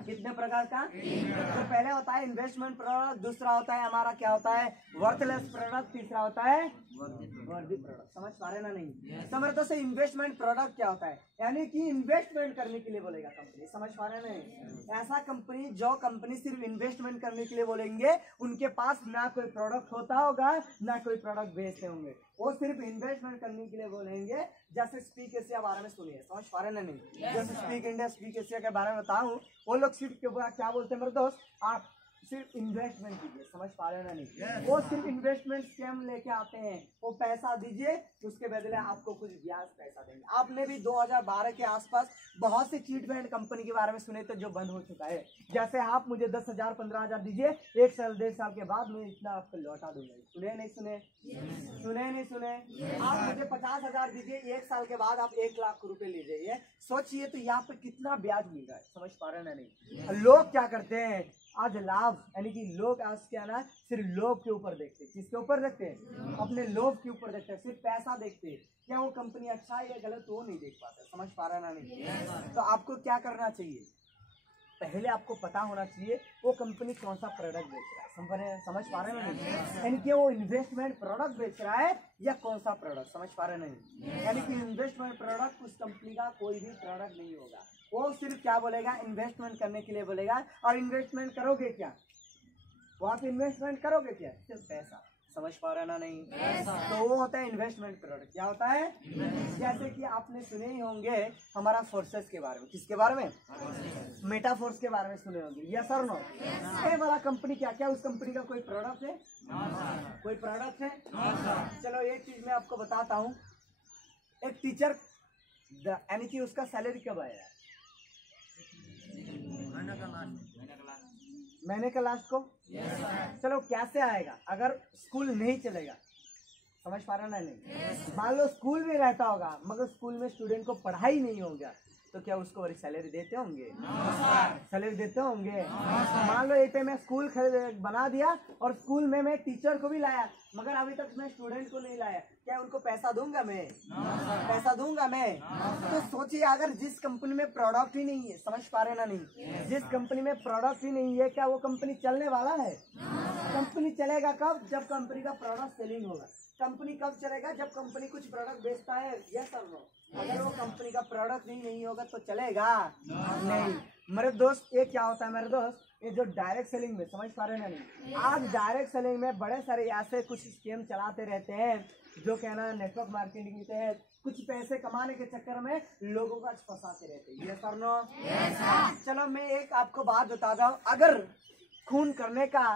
कितने प्रकार का, तो पहले होता है इन्वेस्टमेंट प्रोडक्ट, दूसरा होता है हमारा क्या होता है वर्थलेस प्रोडक्ट, तीसरा होता है वर्दी प्रोडक्ट, समझ पा रहे ना नहीं। तो मेरे दोस्त इन्वेस्टमेंट प्रोडक्ट क्या होता है, यानी कि इन्वेस्टमेंट करने के लिए बोलेगा कंपनी, समझ पा रहे नहीं, ऐसा कंपनी जो कंपनी सिर्फ इन्वेस्टमेंट करने के लिए बोलेंगे, उनके पास ना कोई प्रोडक्ट होता होगा ना कोई प्रोडक्ट बेचते होंगे, वो सिर्फ इन्वेस्टमेंट करने के लिए बोलेंगे। जैसे स्पीक एशिया बारे में सुनिए, समझ पा रहे नहीं, जैसे स्पीक इंडिया स्पीक एशिया के बारे में बताऊं, वो लोग सिर्फ क्या बोलते हैं मेरे दोस्त, आप सिर्फ इन्वेस्टमेंट कीजिए, समझ पा रहे ना नहीं, वो सिर्फ इन्वेस्टमेंट स्कैम लेके आते हैं, वो पैसा दीजिए उसके बदले आपको कुछ ब्याज पैसा देंगे। आपने भी 2012 के आसपास बहुत सी चीट फंड कंपनी के बारे में सुने थे जो बंद हो चुका है, जैसे आप मुझे 10,000 15,000 दीजिए, 1 साल 1.5 साल के बाद मैं इतना आपको लौटा दूंगा, सुने नहीं सुने, सुने नहीं सुने, आप मुझे 50,000 दीजिए, 1 साल के बाद आप 1 लाख रुपए ले जाइए, सोचिए तो यहाँ पे कितना ब्याज मिल रहा है, समझ पा रहे ना नहीं। लोग क्या करते हैं आज लाभ, यानी कि लोग आज क्या ना सिर्फ लोभ के ऊपर देखते हैं, किसके ऊपर देखते हैं, अपने लोभ के ऊपर देखते हैं, सिर्फ पैसा देखते हैं, क्या वो कंपनी अच्छा है या गलत वो नहीं देख पाते, समझ पा रहा ना नहीं। तो आपको क्या करना चाहिए, पहले आपको पता होना चाहिए वो कंपनी कौन सा प्रोडक्ट बेच रहा है। समझ पा रहे हैं नहीं? यानी कि वो इन्वेस्टमेंट प्रोडक्ट बेच रहा है या कौन सा प्रोडक्ट, समझ पा रहे नहीं? यानी कि इन्वेस्टमेंट प्रोडक्ट उस कंपनी का कोई भी प्रोडक्ट नहीं होगा, वो सिर्फ क्या बोलेगा, इन्वेस्टमेंट करने के लिए बोलेगा। और इन्वेस्टमेंट करोगे क्या, वो आप इन्वेस्टमेंट करोगे क्या, सिर्फ पैसा। समझ पा रहे ना नहीं? तो वो होता है इन्वेस्टमेंट प्रोडक्ट। क्या होता है? जैसे कि आपने सुने ही होंगे हमारा फोर्सेस के बारे में। किसके बारे में? मेटाफोर्स के बारे में सुने होंगे। यस और नो? ये वाला कंपनी क्या उस कंपनी का कोई प्रोडक्ट है? कोई प्रोडक्ट है? चलो एक चीज मैं आपको बताता हूँ। एक टीचर यानी कि उसका सैलरी कब आएगा? महीने का लास्ट को। चलो कैसे आएगा अगर स्कूल नहीं चलेगा? समझ पा रहा ना नहीं? मान लो स्कूल में रहता होगा मगर स्कूल में स्टूडेंट को पढ़ाई नहीं होगा तो क्या उसको सैलरी देते होंगे? सैलरी देते होंगे। मान लो एक पे मैं स्कूल बना दिया और स्कूल में मैं टीचर को भी लाया मगर अभी तक मैं स्टूडेंट को नहीं लाया, क्या उनको पैसा दूंगा मैं? पैसा दूंगा मैं? तो सोचिए अगर जिस कंपनी में प्रोडक्ट ही नहीं है, समझ पा रहे ना नहीं? जिस कंपनी में प्रोडक्ट ही नहीं है क्या वो कंपनी चलने वाला है? कंपनी चलेगा कब? जब कंपनी का प्रोडक्ट सेलिंग होगा। कंपनी कब चलेगा? जब कंपनी कुछ प्रोडक्ट बेचता है। यस और नो? अगर वो कंपनी का प्रोडक्ट ही नहीं होगा तो चलेगा नहीं। मेरे दोस्त ये क्या होता है मेरे दोस्त, ये जो डायरेक्ट सेलिंग में, समझ पा रहे हैं नहीं? आज डायरेक्ट सेलिंग में बड़े सारे ऐसे कुछ स्कीम चलाते रहते हैं जो कहना नेटवर्क मार्केटिंग के तहत कुछ पैसे कमाने के चक्कर में लोगों को फंसाते रहते हैं। यस और नो? चलो मैं एक आपको बात बताता हूँ, अगर खून करने का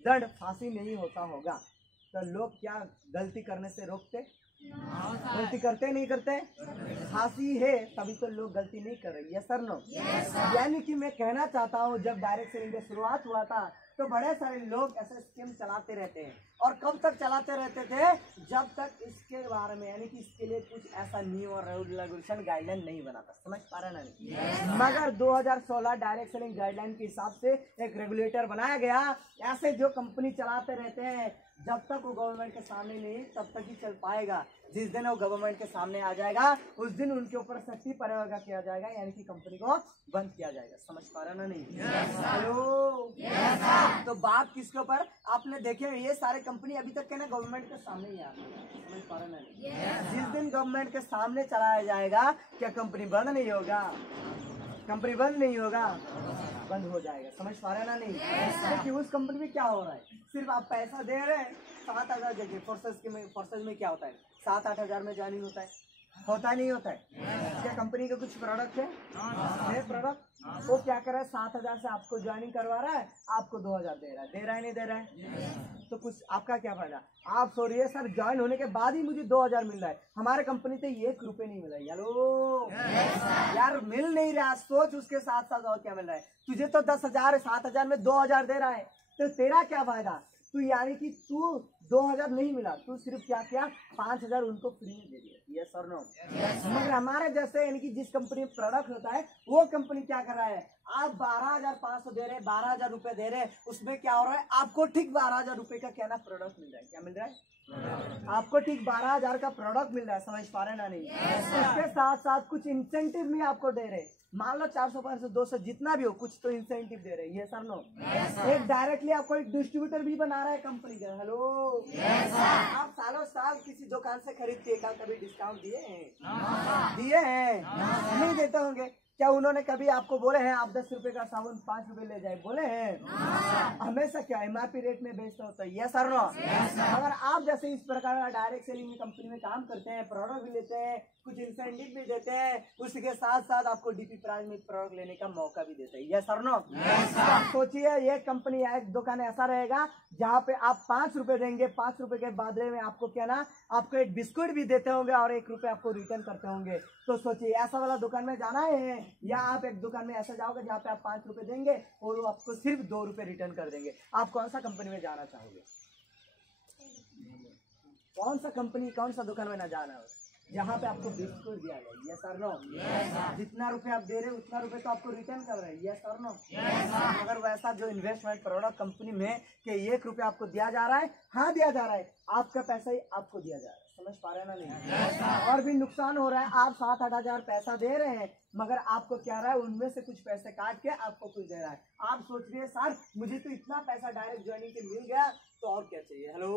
दंड फांसी नहीं होता होगा तो लोग क्या गलती करने से रोकते? गलती करते नहीं करते? फांसी है तभी तो लोग गलती नहीं कर रहे। यस और नो? यानी कि मैं कहना चाहता हूँ जब डायरेक्ट सेलिंग की शुरुआत हुआ था तो बड़े सारे लोग ऐसे स्कीम चलाते रहते हैं। और कब तक चलाते रहते थे? जब तक इसके बारे में यानी कि इसके लिए कुछ ऐसा नियम और रेगुलेशन गाइडलाइन नहीं बनाता। समझ पा रहे नहीं? मगर 2016 डायरेक्ट सेलिंग गाइडलाइन के हिसाब से एक रेगुलेटर बनाया गया। ऐसे जो कंपनी चलाते रहते हैं जब तक वो गवर्नमेंट के सामने नहीं तब तक ही चल पाएगा। जिस दिन वो गवर्नमेंट के सामने आ जाएगा उस दिन उनके ऊपर सख्ती प्रयोग किया जाएगा, यानी कि कंपनी को बंद किया जाएगा। समझ पा रहे ना नहीं? हेलो? तो बात किसके ऊपर? आपने देखे ये सारे कंपनी अभी तक के ना गवर्नमेंट के सामने ही आ रही है। समझ पा रहे ना नहीं? जिस दिन गवर्नमेंट के सामने चलाया जाएगा क्या कंपनी बंद नहीं होगा? कंपनी बंद नहीं होगा, बंद हो जाएगा। समझ पा रहे ना नहीं? देखिए उस कंपनी में क्या हो रहा है, सिर्फ आप पैसा दे रहे हैं 7,000 जगह। फोर्सेज में क्या होता है 7-8 हजार में ज्वाइनिंग होता है, होता नहीं होता है? क्या कंपनी का कुछ प्रोडक्ट है प्रोडक्ट? वो क्या कर रहा है 7,000 से आपको ज्वाइनिंग करवा रहा है, आपको 2,000 दे रहा है। दे रहा है नहीं दे रहा है? तो कुछ आपका क्या फायदा? आप सोचिए सर ज्वाइन होने के बाद ही मुझे 2,000 मिल रहा है, हमारे कंपनी से 1 रुपए नहीं मिल रहा है। हेलो यार, मिल नहीं रहा, सोच उसके साथ साथ और क्या मिल रहा है। तुझे तो 10,000 7,000 में 2,000 दे रहा है तो तेरा क्या फायदा? तू यानी कि तू 2,000 नहीं मिला, तू सिर्फ क्या 5,000 उनको फ्री में दे दिया। यस और नो? मगर हमारे जैसे यानी कि जिस कंपनी में प्रोडक्ट होता है वो कंपनी क्या कर रहा है, आप 12,500 दे रहे हैं, 12,000 रुपए दे रहे हैं, उसमें क्या हो रहा है आपको ठीक 12,000 रुपए का क्या ना प्रोडक्ट मिल रहा है। क्या मिल रहा है? आपको ठीक 12,000 का प्रोडक्ट मिल रहा है। समझ पा रहे ना नहीं? उसके साथ साथ कुछ इंसेंटिव भी आपको दे रहे हैं। मान लो 400 500 200 जितना भी हो कुछ तो इंसेंटिव दे रहे हैं। ये सर नो? एक डायरेक्टली आपको एक डिस्ट्रीब्यूटर भी बना रहा है कंपनी का। हेलो? आप सालों साल किसी दुकान से खरीदते कभी डिस्काउंट दिए हैं? दिए हैं? नहीं देते होंगे। क्या उन्होंने कभी आपको बोले हैं आप 10 रुपए का साबुन 5 रुपए ले जाए? बोले हैं? हमेशा क्या MRP रेट में बेचता होता है। ये सर नो? अगर आप जैसे इस प्रकार का डायरेक्ट सेलिंग कंपनी में काम करते हैं, प्रोडक्ट भी लेते हैं, कुछ इंसेंटिव भी देते हैं, उसके साथ साथ आपको DP प्राइस में प्रोडक्ट लेने का मौका भी देते हैं। ये सर नो? सोचिए ये कंपनी एक दुकान ऐसा रहेगा जहाँ पे आप 5 रुपए देंगे, 5 रुपए के बदले में आपको क्या ना आपको एक बिस्कुट भी देते होंगे और 1 रुपए आपको रिटर्न करते होंगे। तो सोचिए ऐसा वाला दुकान में जाना है या आप एक दुकान में ऐसा जाओगे जहाँ पे आप 5 रुपए देंगे और वो आपको सिर्फ 2 रुपए रिटर्न कर देंगे। आप कौन सा कंपनी में जाना चाहोगे? कौन सा कंपनी कौन सा दुकान में ना जाना हो जहाँ पे आपको बिस्कुट दिया जाए? यस और नो? जितना रुपए आप दे रहे हो उतना रुपए तो आपको रिटर्न कर रहे हैं। यस और नो? अगर वैसा जो इन्वेस्टमेंट प्रोडक्ट कंपनी में कि 1 रुपया आपको दिया जा रहा है, हाँ दिया जा रहा है, आपका पैसा ही आपको दिया जा रहा है। समझ पा रहे हैं ना नहीं? और भी नुकसान हो रहा है, आप 7-8 हजार पैसा दे रहे हैं मगर आपको क्या रहा है, उनमें से कुछ पैसे काट के आपको कुछ दे रहा है। आप सोच रहे हैं सर मुझे तो इतना पैसा डायरेक्ट ज्वाइनिंग के मिल गया तो और क्या चाहिए। हेलो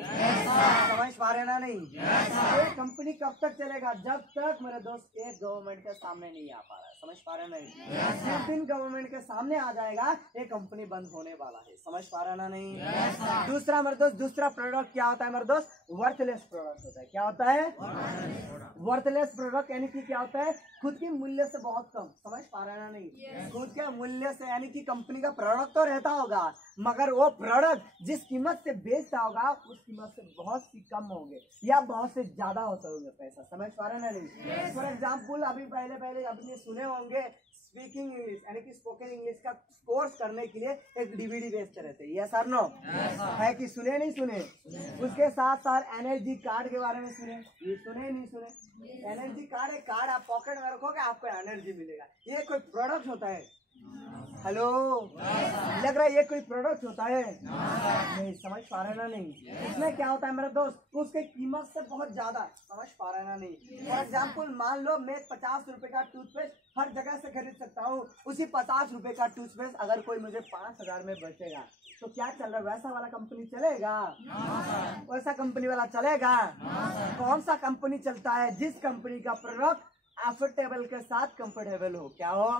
समझ पा रहे हैं ना नहीं? ये कंपनी कब तक चलेगा, जब तक मेरे दोस्त एक गवर्नमेंट के सामने नहीं आ पा रहा है। समझ पा रहे हैं नहीं? जिस दिन गवर्नमेंट के सामने आ जाएगा ये कंपनी बंद होने वाला है। समझ पा रहे हैं ना नहीं? दूसरा मेरे दोस्त, दूसरा प्रोडक्ट क्या होता है मेरे दोस्त, वर्थलेस प्रोडक्ट होता है। क्या होता है? वर्थलेस प्रोडक्ट यानी कि क्या होता है, खुद की मूल्य से बहुत कम। समझ पा रहे हैं ना नहीं? खुद के मूल्य से यानी कि कंपनी का प्रोडक्ट तो रहता होगा मगर वो प्रोडक्ट जिस कीमत से बेचता होगा उस कीमत से बहुत सी कम होंगे या बहुत से ज्यादा होते होंगे पैसा। समझ पा रहे हैं ना नहीं? फॉर एग्जाम्पल अभी पहले आपने सुने होंगे स्पीकिंग इंग्लिश यानी कि स्पोकन इंग्लिश का कोर्स करने के लिए एक डीवीडी बेचते रहते हैं। यस और नो है कि सुने नहीं सुने? उसके साथ साथ एनर्जी कार्ड के बारे में सुने, ये सुने नहीं सुने? एनर्जी कार्ड एक कार्ड आप पॉकेट में रखोगे आपको एनर्जी मिलेगा। ये कोई प्रोडक्ट होता है? हेलो लग रहा है ये कोई प्रोडक्ट होता है? नहीं। समझ पा रहे हैं ना नहीं? इसमें क्या होता है मेरे दोस्त, उसके कीमत से बहुत ज्यादा। समझ पा रहे हैं ना नहीं? फॉर एग्जाम्पल मान लो मैं 50 रुपए का टूथपेस्ट हर जगह से खरीद सकता हूँ, उसी 50 रुपए का टूथपेस्ट अगर कोई मुझे 5000 में बेचेगा तो क्या चल रहा है, वैसा वाला कंपनी चलेगा? वैसा कंपनी वाला चलेगा? कौन सा कंपनी चलता है? जिस कंपनी का प्रोडक्ट अफोर्डेबल के साथ कंफर्टेबल हो। क्या हो?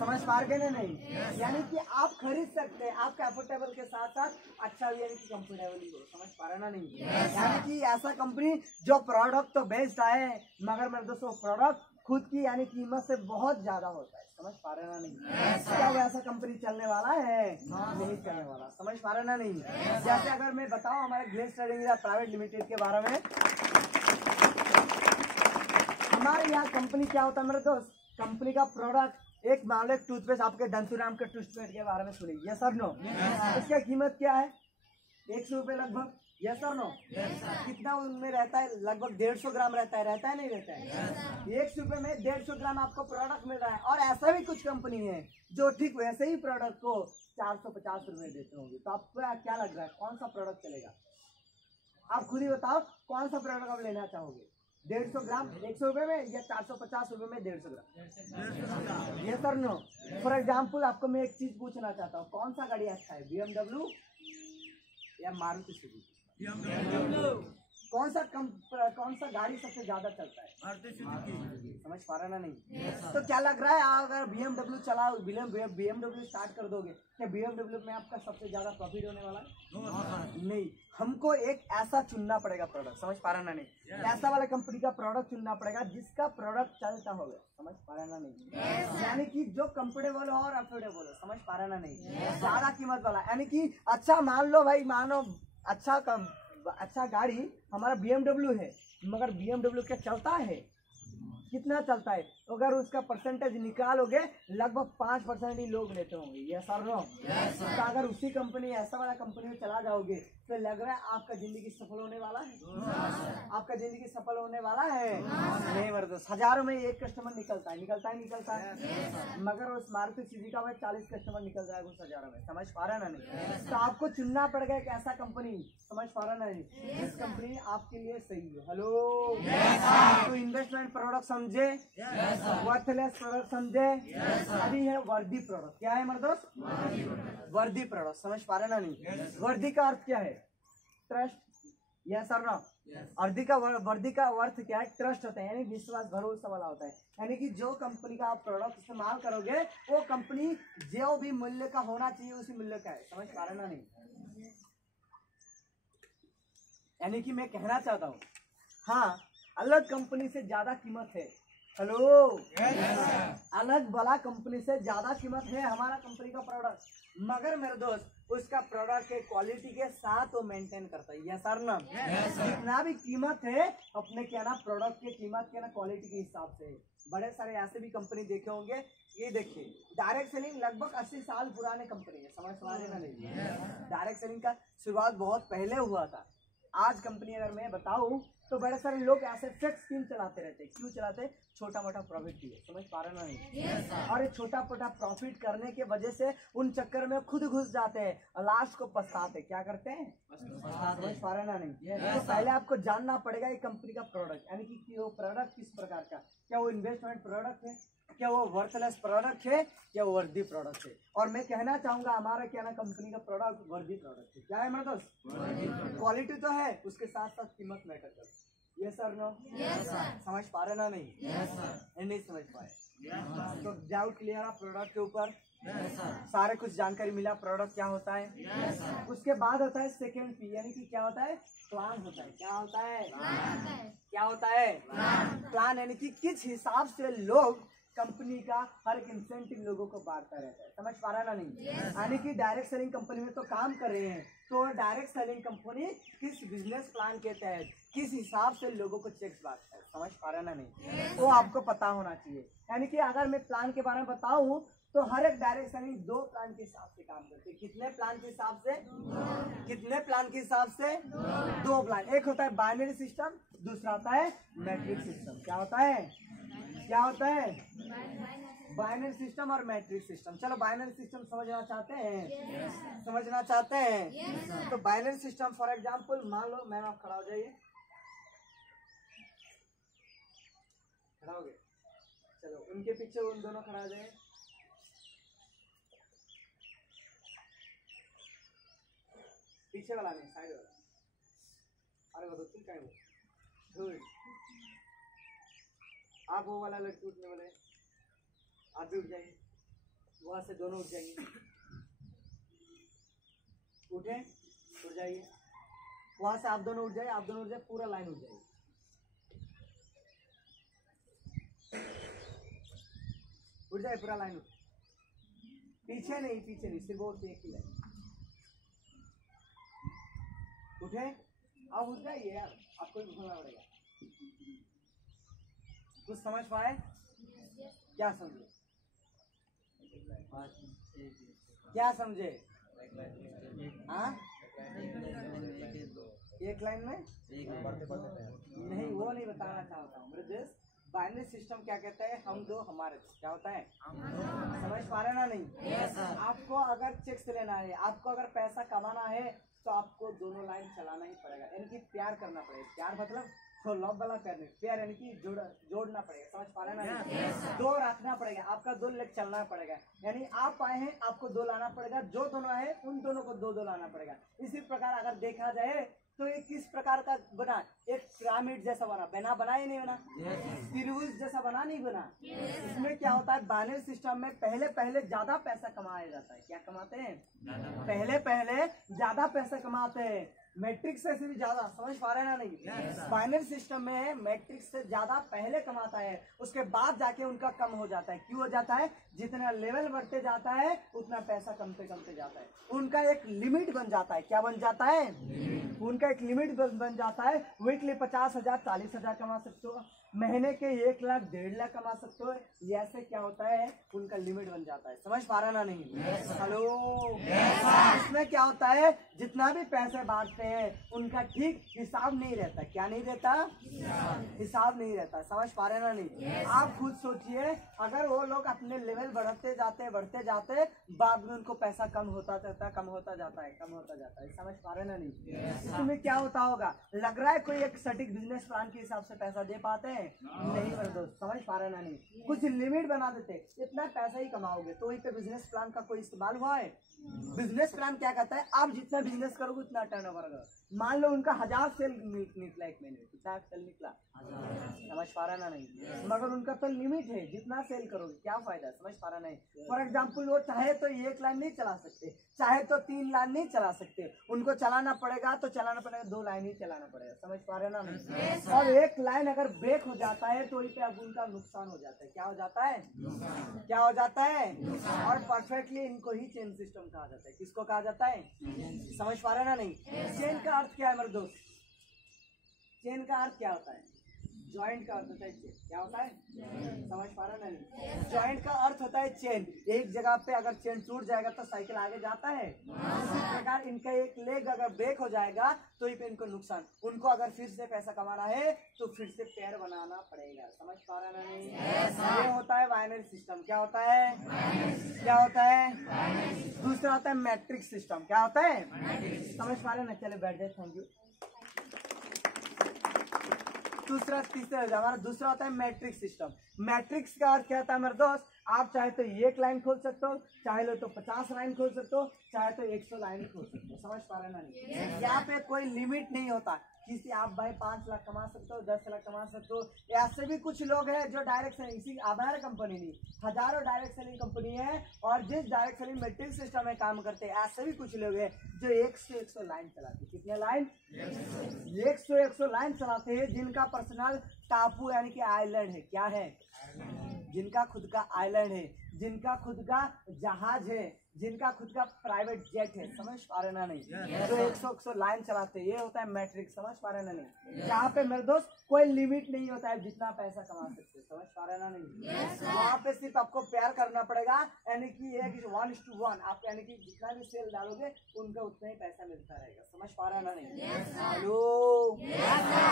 समझ पा रहे हैं नहीं? यानी कि आप खरीद सकते हैं, आपके अफोर्डेबल के साथ साथ अच्छा भी यानी कि कंफर्टेबल ही हो। समझ पा रहे ना नहीं? यानी कि ऐसा कंपनी जो प्रोडक्ट तो बेचता है मगर मेरे दोस्तों प्रोडक्ट खुद की यानी कीमत से बहुत ज्यादा होता है। समझ पा रहे ना नहीं? क्या वो ऐसा कंपनी चलने वाला है? नहीं चलने वाला। समझ पा रहे ना नहीं? जैसे अगर मैं बताऊं हमारे ग्लेस ट्रेडिंग प्राइवेट लिमिटेड के बारे में, हमारे यहाँ कंपनी क्या होता है मेरे दोस्त, कंपनी का प्रोडक्ट एक मान लो टूथपेस्ट, आपके दंसुराम के टूथपेस्ट के बारे में सुनिए। यस और नो? इसका कीमत क्या है? 100 रुपए लगभग। यस और नो? कितना उनमें रहता है? लगभग 150 ग्राम रहता है। रहता है नहीं रहता है? 100 रुपए में 150 ग्राम आपको प्रोडक्ट मिल रहा है। और ऐसा भी कुछ कंपनी है जो ठीक वैसे ही प्रोडक्ट को 450 रुपए देते होंगे। तो आपको क्या लग रहा है कौन सा प्रोडक्ट चलेगा? आप खुद ही बताओ कौन सा प्रोडक्ट आप लेना चाहोगे? 150 ग्राम 100 रुपए में या 450 रुपए में 150 ग्राम? ये सर नो। फॉर एग्जाम्पल आपको मैं एक चीज पूछना चाहता हूँ, कौन सा गाड़ी अच्छा है, BMW या मारुति सुजुकी? कौन सा गाड़ी सबसे ज्यादा चलता है? समझ पा रहे ना नहीं? तो क्या लग रहा है अगर BMW चलाओ, BMW स्टार्ट कर दोगे, क्या BMW में आपका सबसे ज्यादा प्रॉफिट होने वाला है? नहीं। हमको एक ऐसा चुनना पड़ेगा प्रोडक्ट। समझ पा रहे ना नहीं? ऐसा वाला कंपनी का प्रोडक्ट चुनना पड़ेगा जिसका प्रोडक्ट चलता होगा। समझ पा रहे ना नहीं? यानी कि जो कंफर्टेबल हो और अफोर्डेबल हो। समझ पा रहे ना नहीं? ज्यादा कीमत वाला यानी कि अच्छा मान लो भाई, मानो अच्छा गाड़ी हमारा BMW है मगर BMW क्या चलता है? कितना चलता है? अगर उसका परसेंटेज निकालोगे लगभग 5% ही लोग लेते होंगे। ये सर नो? तो अगर उसी कंपनी ऐसा वाला कंपनी में चला जाओगे तो लग रहा है आपका जिंदगी सफल होने वाला है? आपका जिंदगी सफल होने वाला है? नहीं मेरे दोस्त, हजारों में एक कस्टमर निकलता है मगर उस मारुति सुजुकी का 40 कस्टमर निकल जाएगा उस हजारों में। समझ पा रहे ना नहीं? तो आपको चुनना पड़ेगा एक ऐसा कंपनी। समझ पा रहे ना नहीं? जिस कंपनी आपके लिए सही हो। हेलो तो इन्वेस्टमेंट प्रोडक्ट समझे, वर्थलेस प्रोडक्ट समझे, अभी है वर्दी प्रोडक्ट। क्या है मेरे दोस्त? वर्दी प्रोडक्ट। समझ पा रहे ना नहीं? वर्दी का अर्थ क्या है? ट्रस्ट। यस सर ना? वर्दी का अर्थ क्या है? ट्रस्ट होता है यानी विश्वास, भरोसा वाला होता है। यानी कि जो कंपनी का आप प्रोडक्ट इस्तेमाल करोगे वो कंपनी जो भी मूल्य का होना चाहिए उसी मूल्य का है। समझ पा रहे ना नहीं? यानी कि मैं कहना चाहता हूँ हाँ अलग कंपनी से ज्यादा कीमत है। हेलो अलग वाला कंपनी से ज्यादा कीमत है हमारा कंपनी का प्रोडक्ट, मगर मेरे दोस्त उसका प्रोडक्ट के क्वालिटी के साथ वो मेंटेन करता है। यस सर ना? जितना भी कीमत है अपने क्या ना प्रोडक्ट के कीमत के ना क्वालिटी के हिसाब से है। बड़े सारे ऐसे भी कंपनी देखे होंगे, ये देखिए डायरेक्ट सेलिंग लगभग 80 साल पुराने कंपनी है। समझ पा रहे ना नहीं? डायरेक्ट सेलिंग का शुरुआत बहुत पहले हुआ था। आज कंपनी अगर मैं बताऊं तो बड़े सारे लोग ऐसे फिक्स स्कीम चलाते रहते हैं। क्यों चलाते हैं? छोटा मोटा प्रॉफिट के लिए। समझ पा रहे ना नहीं? और ये छोटा मोटा प्रॉफिट करने के वजह से उन चक्कर में खुद घुस जाते हैं और लास्ट को पछताते। क्या करते हैं? समझ पा रहे ना नहीं? तो पहले आपको जानना पड़ेगा ये कंपनी का प्रोडक्ट, यानी कि वो प्रोडक्ट किस प्रकार का, क्या वो इन्वेस्टमेंट प्रोडक्ट है, क्या वो वर्थलेस प्रोडक्ट है, क्या वो वर्दी प्रोडक्ट है। और मैं कहना चाहूंगा हमारा क्या ना कंपनी का प्रोडक्ट वर्दी प्रोडक्ट है। क्या है मेरे दोस्त? क्वालिटी तो है, उसके साथ साथ कीमत मैटर करती है। ये सर नो? समझ पा रहे ना नहीं? नहीं समझ पाए तो डाउट क्लियर है प्रोडक्ट के ऊपर? सारे कुछ जानकारी मिला प्रोडक्ट क्या होता है। उसके बाद होता है सेकेंड पी, यानी कि क्या होता है? प्लान होता है। क्या होता है? क्या होता है? प्लान, यानी कि किस हिसाब से लोग कंपनी का हर एक इंसेंटिव लोगों को बांटता रहता है। समझ पा रहा ना नहीं? यानी कि डायरेक्ट सेलिंग कंपनी में तो काम कर रहे हैं, तो डायरेक्ट सेलिंग कंपनी किस बिजनेस प्लान के तहत किस हिसाब से लोगों को चेक्स बांटता है। समझ पा रहा ना नहीं? वो आपको पता होना चाहिए। यानी कि अगर मैं प्लान के बारे में बताऊं तो हर एक डायरेक्ट सेलिंग 2 प्लान के हिसाब से काम करते हैं। कितने प्लान के हिसाब से? कितने प्लान के हिसाब से? 2 प्लान। एक होता है बाइनरी सिस्टम, दूसरा होता है मैट्रिक्स सिस्टम। क्या होता है? क्या होता है? बाइनरी सिस्टम और मैट्रिक्स सिस्टम। चलो बाइनरी सिस्टम समझना चाहते हैं? समझना चाहते हैं? तो बाइनरी सिस्टम फॉर एग्जांपल मान लो, मैम आप खड़ा हो जाइए, खड़ा हो गए। चलो उनके पीछे उन दोनों खड़ा हो जाए। पीछे वाला नहीं, साइड वाला। अरे वो तुम क्या हो? गुड। आप वो वाला लड़की उठने वाले, आप भी उठ जाइए, वहां से दोनों उठ जाइए। उठे, उठ जाइए, वहां से आप दोनों उठ जाइए, आप दोनों उठ जाइए, पूरा लाइन उठ जाइए। उठ जाए पूरा लाइन उठ। पीछे नहीं, पीछे नहीं, सिर्फ वो एक ही लाइन। उठे, आप उठ जाइए यार, आपको भी उठना पड़ेगा। कुछ समझ पाए? क्या समझे? क्या समझे? हाँ, एक लाइन में नहीं, वो नहीं बताना चाहता हूँ। मेरे देश बाइनरी सिस्टम क्या कहता है? हम दो हमारे दो। क्या होता है? समझ पा रहे ना नहीं? आपको अगर चेक्स लेना है, आपको अगर पैसा कमाना है, तो आपको दोनों लाइन चलाना ही पड़ेगा, यानी कि प्यार करना पड़ेगा। प्यार मतलब लव वाला प्यार नहीं, प्यार यानी कि जोड़ना पड़ेगा। समझ पा रहे ना? दो रखना पड़ेगा, आपका 2 लेग चलना पड़ेगा। यानी आप आए हैं, आपको 2 लाना पड़ेगा, जो दोनों आए उन दोनों को 2 लाना पड़ेगा। इसी प्रकार अगर देखा जाए तो ये किस प्रकार का बना? एक पिरामिड जैसा बना, बना ही नहीं बना, त्रिभुज जैसा बना नहीं बना। इसमें क्या होता है? बाइनरी सिस्टम में पहले ज्यादा पैसा कमाया जाता है। क्या कमाते हैं? पहले ज्यादा पैसा कमाते हैं, मैट्रिक्स से भी ज्यादा। समझ पा रहे हैं ना नहीं? बाइनरी सिस्टम में मैट्रिक्स से ज्यादा पहले कमाता है, उसके बाद जाके उनका कम हो जाता है। क्यों हो जाता है? जितना लेवल बढ़ते जाता है उतना पैसा कमते जाता है। उनका एक लिमिट बन जाता है। क्या बन जाता है? उनका एक लिमिट बन जाता है। वीकली 50,000 40,000 कमा सकते हो, महीने के 1 लाख 1.5 लाख कमा सकते हो। ये ऐसे क्या होता है? उनका लिमिट बन जाता है। समझ पा रहा ना नहीं? हेलो, इसमें क्या होता है? जितना भी पैसे बांटते हैं उनका ठीक हिसाब नहीं रहता। क्या नहीं रहता? हिसाब नहीं रहता। समझ पा रहे ना नहीं? आप खुद सोचिए, अगर वो लोग अपने लेवल बढ़ते जाते बाद में उनको पैसा कम होता जाता है। समझ पा रहे ना नहीं? इसमें क्या होता होगा? लग रहा है कोई एक सटीक बिजनेस प्लान के हिसाब से पैसा दे पाते हैं? नहीं मेरे दोस्त, समझ पा रहे ना नहीं? कुछ लिमिट बना देते, इतना पैसा ही कमाओगे, तो वहीं पे बिजनेस प्लान का कोई इस्तेमाल हुआ है? बिजनेस प्लान क्या कहता है? आप जितना बिजनेस करोगे उतना टर्नओवर होगा। मान लो उनका 1000 सेल निकला एक महीने में, कितना सेल निकला? समझ पा रहा ना नहीं? मगर उनका तो लिमिट है, जितना सेल करोगे क्या फायदा? समझ पा रहा नहीं? फॉर एग्जाम्पल वो चाहे तो 1 लाइन नहीं चला सकते, चाहे तो 3 लाइन नहीं चला सकते, उनको चलाना पड़ेगा 2 लाइन ही चलाना पड़ेगा। समझ पा रहे ना नहीं? और 1 लाइन अगर ब्रेक हो जाता है तो वही पे अब उनका नुकसान हो जाता है। क्या हो जाता है? क्या हो जाता है? और परफेक्टली इनको ही चेन सिस्टम कहा जाता है। किसको कहा जाता है? समझ पा रहे ना नहीं? चेन का अर्थ क्या है मेरे दोस्त? चेन का अर्थ क्या होता है? ज्वाइंट का अर्थ होता है चेन। क्या होता है? समझ पा रहे नहीं? ज्वाइंट का अर्थ होता है चेन, एक जगह पे अगर चेन टूट जाएगा तो साइकिल आगे जाता है। इसी प्रकार इनका एक लेग अगर ब्रेक हो जाएगा तो इनको नुकसान। उनको अगर फिर से पैसा कमाना है तो फिर से पैर बनाना पड़ेगा। समझ पा रहे ना नहीं? ये होता है बाइनरी सिस्टम। क्या होता है? क्या होता है? दूसरा होता है मैट्रिक्स सिस्टम। क्या होता है? समझ पा रहे ना? चले बैठ जाए, थैंक यू। तीसरा हमारा दूसरा होता है मैट्रिक्स सिस्टम। मैट्रिक्स का अर्थ क्या होता है मेरे दोस्त? आप चाहे तो एक लाइन खोल सकते हो, चाहे लो तो 50 लाइन खोल सकते हो, चाहे तो 100 लाइन खोल सकते हो। समझ पा रहे ना नहीं? यहाँ पे कोई लिमिट नहीं होता किसी। आप भाई 5 लाख कमा सकते हो, 10 लाख कमा सकते हो। ऐसे भी कुछ लोग हैं जो डायरेक्ट सेलिंग, इसी हमारे कंपनी नहीं, हजारों डायरेक्ट सेलिंग कंपनी है और जिस डायरेक्ट सेलिंग मैट्रिक्स सिस्टम में काम करते हैं, ऐसे भी कुछ लोग हैं जो 100 लाइन चलाते हैं। कितने लाइन? 100 लाइन चलाते हैं, जिनका पर्सनल टापू यानी कि आइलैंड है। क्या है? जिनका खुद का आइलैंड है, जिनका खुद का जहाज है, जिनका खुद का प्राइवेट जेट है। समझ पा रहे ना नहीं? जो 100 लाइन चलाते हैं, ये होता है मैट्रिक्स। समझ पा रहे ना नहीं? जहाँ पे मेरे दोस्त कोई लिमिट नहीं होता है जितना पैसा कमा सकते। समझ पा रहे ना नहीं? वहाँ पे सिर्फ आपको प्यार करना पड़ेगा, यानी कि 1:1 आप यानी कि जितना भी सेल डालोगे उनका उतना ही पैसा मिलता रहेगा। समझ पा रहे ना नहीं? हेलो,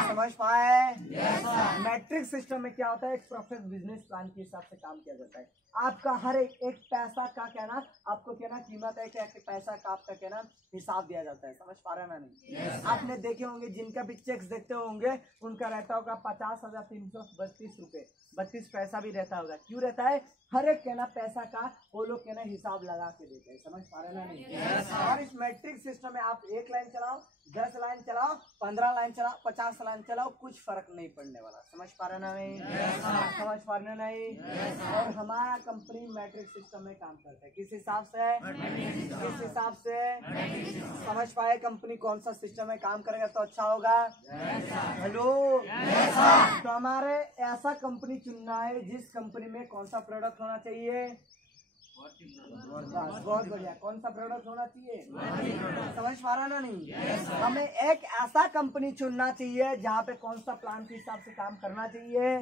समझ पाए? मैट्रिक्स सिस्टम में क्या होता है? एक परफेक्ट बिजनेस प्लान के हिसाब से काम किया जाता है। आपका हर एक पैसा का कहना, आपको कहना कीमत है, क्या पैसा का आपका कहना हिसाब दिया जाता है। समझ पा रहे ना नहीं? आपने देखे होंगे, जिनका भी चेक्स देखते होंगे उनका रहता होगा 50,332 रुपए, 32 पैसा भी रहता होगा। क्यों रहता है? हर एक कहना पैसा का वो लोग कहना हिसाब लगा के देते हैं। समझ पा रहे ना नहीं? और इस मैट्रिक्स सिस्टम में आप 1 लाइन चलाओ, 10 लाइन चलाओ, 15 लाइन चलाओ, 50 लाइन चलाओ, कुछ फर्क नहीं पड़ने वाला। समझ पा रहे ना नहीं? समझ पा रहे नहीं? और हमारा कंपनी मैट्रिक्स सिस्टम में काम करता है। किस हिसाब से? किस हिसाब से? समझ पाए कंपनी कौन सा सिस्टम में काम करेगा तो अच्छा होगा? हेलो, तो हमारे ऐसा कंपनी चुनना है जिस कंपनी में कौन सा प्रोडक्ट होना चाहिए? बहुत बढ़िया। कौन सा प्रोडक्ट होना चाहिए? समझ पा रहा ना नहीं? हमें एक ऐसा कंपनी चुनना चाहिए जहाँ पे कौन सा प्लान के हिसाब से काम करना चाहिए?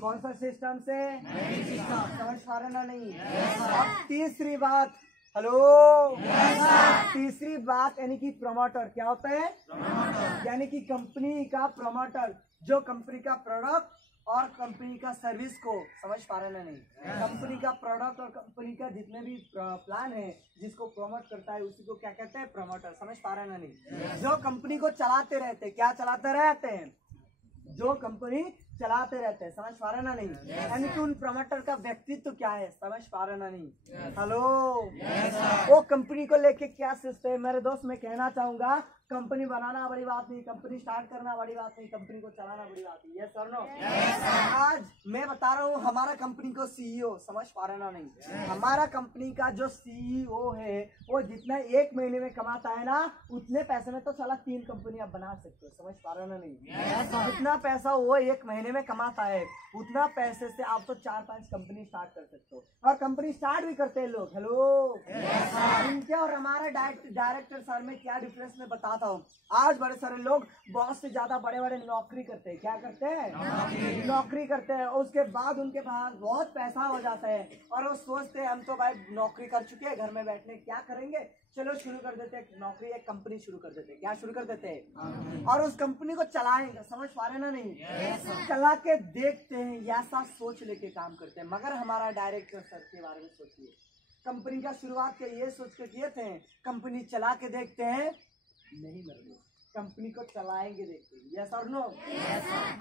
कौन सा सिस्टम से? समझ पा रहे ना नहीं? अब तीसरी बात, हेलो, तीसरी बात यानी कि प्रमोटर। क्या होता है? यानी कि कंपनी का प्रमोटर, जो कंपनी का प्रोडक्ट और कंपनी का सर्विस को, समझ पा रहे ना नहीं? कंपनी का प्रोडक्ट और कंपनी का जितने भी प्लान है जिसको प्रमोट करता है उसी को क्या कहते हैं? प्रमोटर। समझ पा रहे ना नहीं? जो कंपनी को चलाते रहते हैं। क्या चलाते रहते हैं? जो कंपनी चलाते रहते हैं। समझ पा रहे ना नहीं? यानी कि उन प्रमोटर का व्यक्तित्व क्या है? समझ पा रहे ना नहीं? हेलो, वो कंपनी को लेके क्या सोचते हैं? मेरे दोस्त मैं कहना चाहूंगा, कंपनी बनाना बड़ी बात नहीं, कंपनी स्टार्ट करना बड़ी बात नहीं, कंपनी को चलाना बड़ी बात नहीं। यस और नो? आज मैं बता रहा हूँ हमारा कंपनी को सीईओ, समझ पा रहे ना नहीं? हमारा कंपनी का जो सीईओ है वो जितना 1 महीने में कमाता है ना, उतने पैसे में तो साला 3 कंपनी आप बना सकते हो। समझ पा रहे ना नहीं? जितना पैसा वो 1 महीने में कमाता है उतना पैसे से आप तो 4-5 कंपनी स्टार्ट कर सकते हो। और कंपनी स्टार्ट भी करते हैं लोग। हेलो, इनके और हमारा डायरेक्टर सर में क्या डिफरेंस में बताता हूँ। आज बड़े सारे लोग बॉस से ज्यादा बड़े बड़े नौकरी करते हैं। क्या करते हैं? नौकरी करते हैं। उसके बाद उनके पास बहुत पैसा हो जाता है और वो सोचते हैं हम तो भाई नौकरी कर चुके हैं, घर में बैठने क्या करेंगे, चलो शुरू कर देते हैं नौकरी, एक कंपनी शुरू कर देते हैं। क्या शुरू कर देते हैं? और उस कंपनी को चलाएंगे। समझ पा रहे ना नहीं? चला के देखते हैं, ऐसा सोच लेके काम करते हैं। मगर हमारा डायरेक्टर सर के बारे में सोचिए, कंपनी का शुरुआत के ये सोच के किए थे, कंपनी चला के देखते हैं, नहीं मरेंगे, कंपनी को चलाएंगे देखते हैं। यस और नो?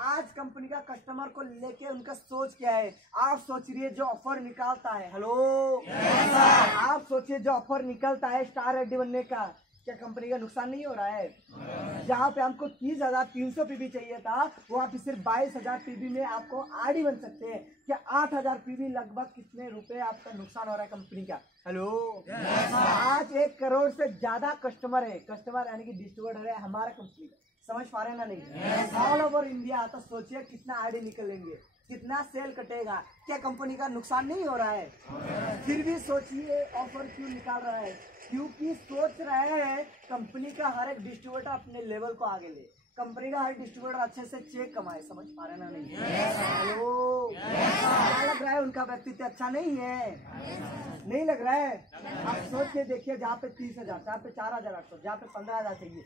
आज कंपनी का कस्टमर को लेके उनका सोच क्या है? आप सोच रही है जो ऑफर निकालता है, हेलो, आप सोचिए जो ऑफर निकलता है स्टार एडी बनने का, क्या कंपनी का नुकसान नहीं हो रहा है? जहाँ पे हमको 30,300 पीबी चाहिए था, वहाँ पे सिर्फ 22,000 पीबी में आपको आरडी बन सकते हैं। क्या 8,000 पीबी लगभग कितने रुपए आपका नुकसान हो रहा है कंपनी का? हेलो, आज 1 करोड़ से ज्यादा कस्टमर है, कस्टमर यानी कि डिस्ट्रीब्यूटर है हमारा कंपनी का। समझ पा रहे ना नहीं? All over India. तो सोचिए कितना आरडी निकलेंगे, कितना सेल कटेगा, क्या कंपनी का नुकसान नहीं हो रहा है? फिर भी सोचिए ऑफर क्यों निकाल रहा है? क्योंकि सोच रहे हैं कंपनी का हर एक डिस्ट्रीब्यूटर अपने लेवल को आगे ले, कंपनी का हर डिस्ट्रीब्यूटर अच्छे से चेक कमाए। समझ पा रहे ना नहीं? हेलो, क्या लग रहा है उनका व्यक्तित्व अच्छा नहीं है? नहीं लग रहा है? आप सोच के देखिए, जहाँ पे 30,000, जहाँ पे 4,800, जहाँ पे 15,000 चाहिए,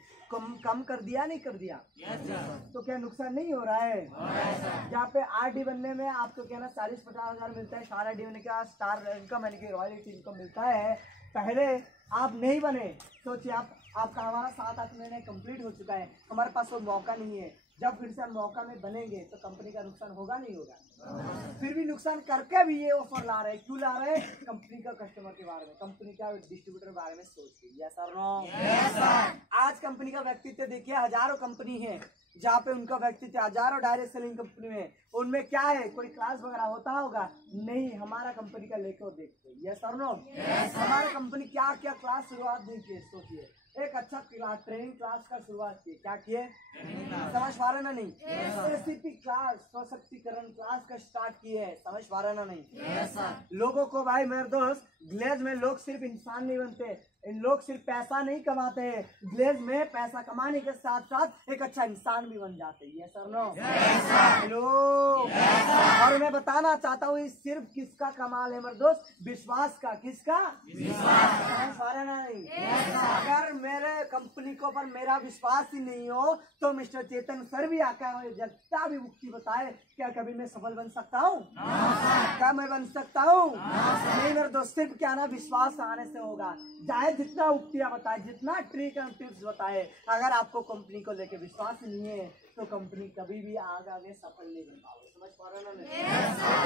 कम कर दिया नहीं कर दिया? तो क्या नुकसान नहीं हो रहा है? जहाँ पे RD बनने में आपको क्या ना 40-50 हजार मिलता है, स्टार RD बनने का स्टार इनकम यानी कि रॉयल्टी इनकम मिलता है। पहले आप नहीं बने, सोचिए आपका हमारा 7-8 महीने कंप्लीट हो चुका है, हमारे पास वो मौका नहीं है। जब फिर से हम मौका में बनेंगे तो कंपनी का नुकसान होगा नहीं होगा? फिर भी नुकसान करके भी ये ऑफर ला रहे हैं, क्यों ला रहे हैं? कंपनी का कस्टमर के बारे में, कंपनी का डिस्ट्रीब्यूटर के बारे में सोच के। यस और नो? आज कंपनी का व्यक्तित्व देखिए, हजारों कंपनी है जहाँ पे उनका व्यक्तित्व, हजारों डायरेक्ट सेलिंग कंपनी में, उनमें क्या है, कोई क्लास वगैरह होता होगा नहीं? हमारा कंपनी का लेकर देखते। यस और नो? हमारा कंपनी क्या क्या क्लास शुरुआत देखिए, सोचिए, एक अच्छा क्लास, ट्रेनिंग क्लास का शुरुआत की, क्या किए? समझ पा रहे ना नहीं? SCP क्लास, सशक्तिकरण क्लास का स्टार्ट किए, समझ पा रहे ना नहीं? लोगों को भाई मेरे दोस्त, ग्लेज में लोग सिर्फ इंसान नहीं बनते, इन लोग सिर्फ पैसा नहीं कमाते हैं, ग्लेज में पैसा कमाने के साथ साथ एक अच्छा इंसान भी बन जाते हैं। ये सर नो? हेलो, और मैं बताना चाहता हूँ, सिर्फ किसका कमाल है मेरे दोस्त? विश्वास का। किसका? समझ पा रहे ना नहीं? अगर मेरे कंपनी को पर मेरा विश्वास ही नहीं हो तो मिस्टर चेतन सर भी आकर जितना भी उक्ति बताए, क्या कभी मैं सफल बन सकता हूँ? क्या मैं बन सकता हूँ? नहीं मेरे दोस्त, सिर्फ क्या ना विश्वास आने से होगा। चाहे जितना उक्तियाँ बताए, जितना ट्रिक एंड टिप्स बताए, अगर आपको कंपनी को लेके विश्वास नहीं है तो कंपनी कभी भी आगे सफल नहीं बन पाओगे। समझ पा रहे ना?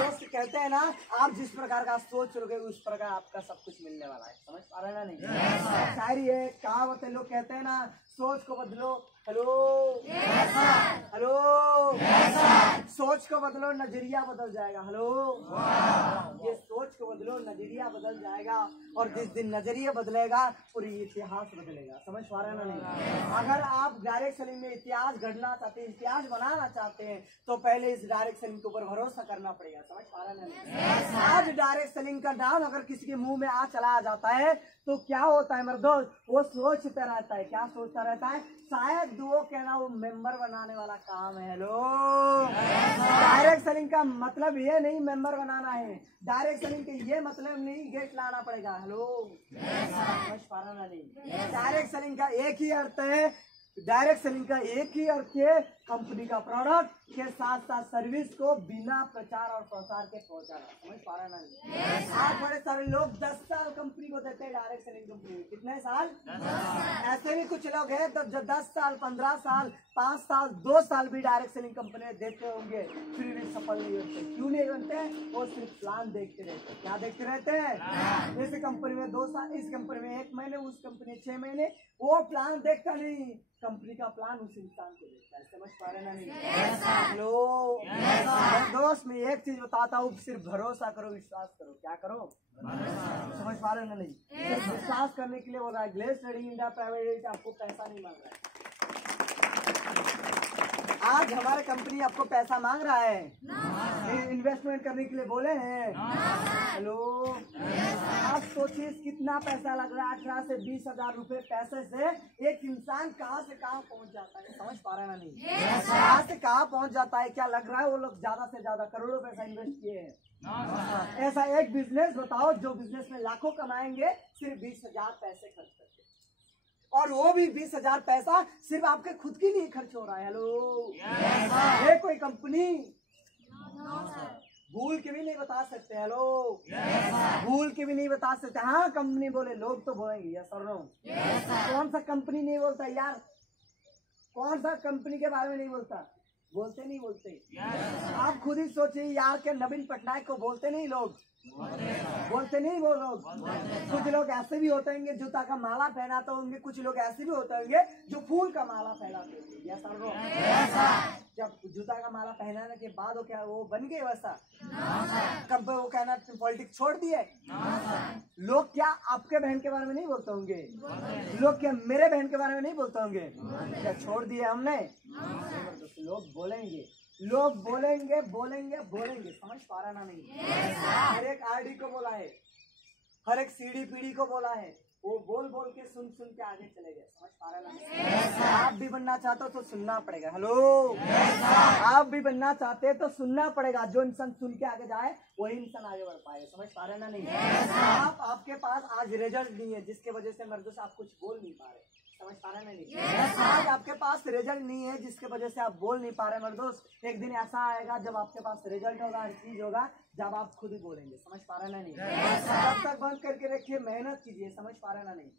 दोस्त कहते हैं ना, आप जिस प्रकार का सोच रहोगे उस प्रकार आपका सब कुछ मिलने वाला है। समझ पा रहे ना नहीं? शायरी है, कहावत है, लोग कहते हैं ना, सोच को बदलो। हेलो, हेलो, सोच को बदलो, नजरिया बदल जाएगा। हेलो, ये सोच को बदलो, नजरिया बदल जाएगा, और जिस दिन नजरिया बदलेगा पूरी इतिहास बदलेगा। समझ पा रहे हैं ना नहीं? अगर आप डायरेक्ट सेलिंग में इतिहास गढ़ना चाहते हैं, इतिहास बनाना चाहते हैं, तो पहले इस डायरेक्ट सेलिंग के ऊपर भरोसा करना पड़ेगा। समझ पा रहे हैं ना नहीं? आज डायरेक्ट सेलिंग का नाम अगर किसी के मुंह में आ चला जाता है तो क्या होता है मेरे दोस्त? वो सोचता रहता है, क्या सोचता रहता है? शायद दुओ कहना वो मेंबर बनाने वाला काम है। हेलो, डायरेक्ट सेलिंग का मतलब ये नहीं मेंबर बनाना है, डायरेक्ट सेलिंग का ये मतलब नहीं गेट लाना पड़ेगा। हेलो, समझ पा रहा नहीं? डायरेक्ट सेलिंग का एक ही अर्थ है, डायरेक्ट सेलिंग का एक ही अर्थ है, कंपनी का प्रोडक्ट के साथ साथ सर्विस को बिना प्रचार और प्रसार के पहुंचाना। समझ पा रहे नहीं? आज बड़े सारे लोग 10 साल कंपनी को देते हैं, डायरेक्ट सेलिंग कंपनी। कितने साल? ऐसे भी कुछ लोग हैं तो 10 साल, 15 साल, 5 साल, 2 साल भी डायरेक्ट सेलिंग कंपनी में देते होंगे, फिर भी सफल नहीं होते। क्यों नहीं बनते? वो सिर्फ प्लान देखते रहते। क्या देखते रहते हैं? इस कंपनी में 2 साल, इस कंपनी में 1 महीने, उस कंपनी में 6 महीने, वो प्लान देखता नहीं, कंपनी का प्लान उस इंसान को देखता है। समझ पा रहे ना नहीं? हेलो, दोस्त मैं एक चीज बताता हूँ, सिर्फ भरोसा करो, विश्वास करो। क्या करो? समझ पा रहे ना नहीं? सिर्फ विश्वास करने के लिए बोल रहा है। Glaze Trading India Private Limited आपको पैसा नहीं मांग रहा है। आज हमारे कंपनी आपको पैसा मांग रहा है, इन्वेस्टमेंट करने के लिए बोले हैं। हेलो, आप सोचिए कितना पैसा लग रहा है। 18 से 20 हजार रुपए पैसे से एक इंसान कहाँ से कहाँ पहुँच जाता है। समझ पा रहे ना नहीं? कहाँ से कहाँ पहुँच जाता है। क्या लग रहा है वो लोग ज्यादा से ज्यादा करोड़ों पैसा इन्वेस्ट किए हैं? ऐसा एक बिजनेस बताओ जो बिजनेस में लाखों कमाएंगे, सिर्फ 20,000 पैसे खर्च करके, और वो भी 20,000 पैसा सिर्फ आपके खुद के लिए खर्च हो रहा है। हेलो, ये कोई कंपनी भूल के भी नहीं बता सकते। हेलो, भूल के भी नहीं बता सकते। हाँ, कंपनी बोले, लोग तो बोलेंगे यस और नो। कौन सा कंपनी नहीं बोलता यार? कौन सा कंपनी के बारे में नहीं बोलता? बोलते नहीं बोलते? आप खुद ही सोचिए यार, के नवीन पटनायक को बोलते नहीं लोग? बोलते नहीं वो लोग? कुछ लोग ऐसे भी होते होंगे जूता का माला पहनाते होंगे, कुछ लोग ऐसे भी होते होंगे जो फूल का माला पहनाते होंगे। यस और नो? जब जूता का माला पहनाने के बाद वो क्या वो बन गए वैसा? कब वो कहना पॉलिटिक्स छोड़ दिए? लोग क्या आपके बहन के बारे में नहीं बोलते होंगे? लोग क्या मेरे बहन के बारे में नहीं बोलते होंगे? क्या छोड़ दिए हमने? लोग बोलेंगे, लोग बोलेंगे, बोलेंगे, बोलेंगे। समझ पा रहा ना नहीं? हर एक RD को बोला है, हर एक CD PD को बोला है, वो बोल बोल के सुन सुन के आगे चले गए। समझ पा रहे ना? आप भी बनना चाहते हो तो सुनना पड़ेगा। हेलो, आप भी बनना चाहते हैं तो सुनना पड़ेगा। जो इंसान सुन के आगे जाए वही इंसान आगे बढ़ पाएगा। समझ पा रहे ना? नहीं आपके पास आज रिजल्ट नहीं है जिसके वजह से मेरे दोस्त आप कुछ बोल नहीं पा रहे। समझ पा रहे नहीं? आज आपके पास रिजल्ट नहीं है जिसके वजह से आप बोल नहीं पा रहे मेरे दोस्त। एक दिन ऐसा आएगा जब आपके पास रिजल्ट होगा, हर चीज होगा, जब आप खुद ही बोलेंगे। समझ पा रहे ना? नहीं तब तक बंद करके रखिए, मेहनत कीजिए। समझ पा रहे ना? नहीं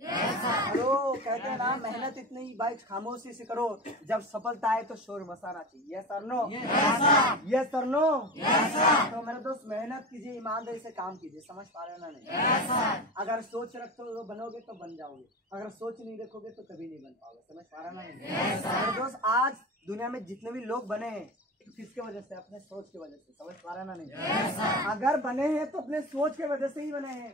हेलो, कहते हैं ना मेहनत इतनी ही भाई खामोशी से करो, जब सफलता आए तो शोर मचाना चाहिए। यस और नो? यस और नो? तो मेरे दोस्त मेहनत कीजिए, ईमानदारी से काम कीजिए। समझ पा रहे ना? नहीं अगर सोच रखते हो बनोगे तो बन जाओगे, अगर सोच नहीं रखोगे तो कभी नहीं बन पाओगे। समझ पा रहे ना? नहीं मेरे दोस्त आज दुनिया में जितने भी लोग बने हैं किसके वजह से? अपने सोच की वजह से। समझ पा रहे ना? नहीं अगर बने हैं तो अपने सोच के वजह से ही बने हैं।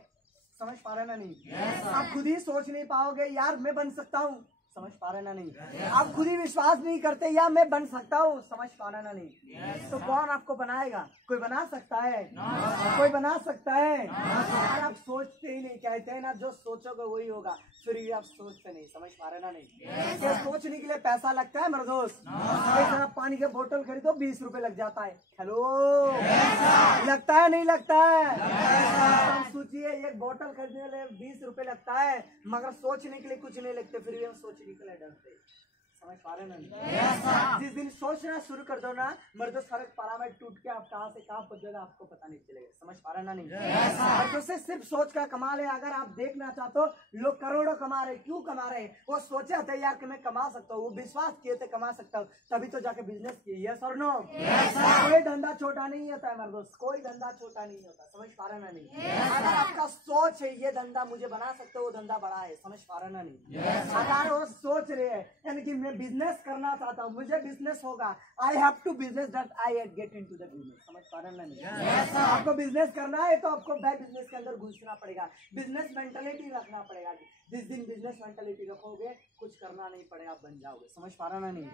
समझ पा रहे ना? नहीं आप खुद ही सोच नहीं पाओगे यार मैं बन सकता हूँ। समझ पा रहे ना? नहीं आप खुद ही विश्वास नहीं करते या मैं बन सकता हूँ। समझ पा रहे ना? नहीं तो कौन आपको बनाएगा? कोई बना सकता है? कोई बना सकता है? अगर आप सोचते ही नहीं, कहते हैं ना जो सोचोगे वही होगा, फिर भी आप सोचते नहीं। समझ पा रहे ना? नहीं क्या सोचने के लिए पैसा लगता है मेरे दोस्त? आप पानी के बोतल खरीदो 20 रुपए लग जाता है। हेलो, लगता है नहीं लगता है? सोचिए एक बोतल खरीदने के लिए 20 रुपए लगता है, मगर सोचने के लिए कुछ नहीं लगते, फिर भी हम सोचने के लिए डरते। समझ पा रहे ना? जिस दिन सोचना शुरू कर दो ना मेरे दोस्त, हर एक पैरामीटर टूट के आप कहाँ से कहाँ पहुंच जाएगा आपको पता नहीं चलेगा। समझ पा रहे ना? नहीं तो सिर्फ सोच का कमाल है। अगर आप देखना चाहते हो लोग करोड़ों कमा रहे, क्यों कमा रहे? वो सोचा था यार कि मैं कमा सकता हूँ, वो विश्वास किए थे कमा सकता हूँ, तभी तो जाके बिजनेस किए। यस और नो? कोई धंधा छोटा नहीं होता है मेरे दोस्त, कोई धंधा छोटा नहीं होता। समझ पा रहे ना? नहीं अगर आपका सोच है ये धंधा मुझे बना सकते हो, वो धंधा बड़ा है। समझ पा रहे ना? नहीं अगर वो सोच रहे हैं यानी कि मैं बिजनेस करना चाहता हूँ, मुझे बिजनेस होगा, I have to business that I get into the business. समझ पा रहे ना? नहीं आपको बिजनेस करना है तो आपको बिजनेस के अंदर घुसना पड़ेगा, बिजनेस मेंटालिटी रखना पड़ेगा। जिस दिन बिजनेस मेंटालिटी रखोगे कुछ करना नहीं पड़ेगा, आप बन जाओगे। समझ पा रहे ना? नहीं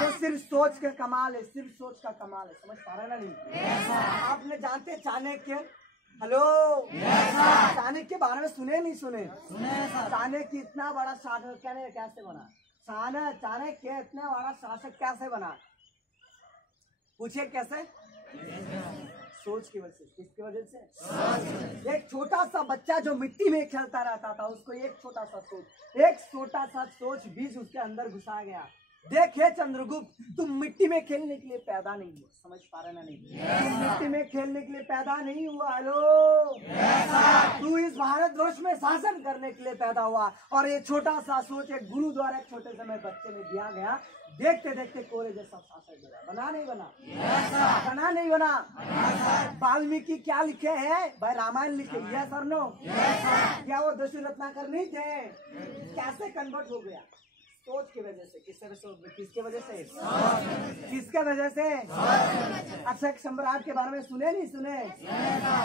तो सिर्फ सोच का कमाल है, सिर्फ सोच का कमाल है। समझ पा रहे ना? नहीं आपने जानते चाणक्य? हेलो, चाणक्य के बारे में सुने नहीं सुने? चाणक्य इतना बड़ा शासक कैसे बना? चाणक्य इतना बड़ा शासक कैसे बना? पूछिए कैसे? सोच की वजह से। किसकी वजह से? एक छोटा सा बच्चा जो मिट्टी में खेलता रहता था, उसको एक छोटा सा सोच बीज उसके अंदर घुसा गया। देखिए चंद्रगुप्त, तुम मिट्टी में खेलने के लिए पैदा नहीं हुआ। समझ पा रहे ना? नहीं तुम मिट्टी में खेलने के लिए पैदा नहीं हुआ। हेलो, तू इस भारतवर्ष में शासन करने के लिए पैदा हुआ, और ये छोटा सा सोच एक गुरु द्वारा एक छोटे समय बच्चे में दिया गया। देखते देखते कोरे जैसा शासक बना नहीं बना? बना नहीं बना? वाल्मीकि क्या लिखे हैं भाई? रामायण लिखे। यस और नो? क्या वो दशरथ रत्नाकर नहीं थे? कैसे कन्वर्ट हो गया? सोच की वजह से। किसके वजह से? किसके वजह से? अच्छा सम्राट के बारे में सुने नहीं सुने?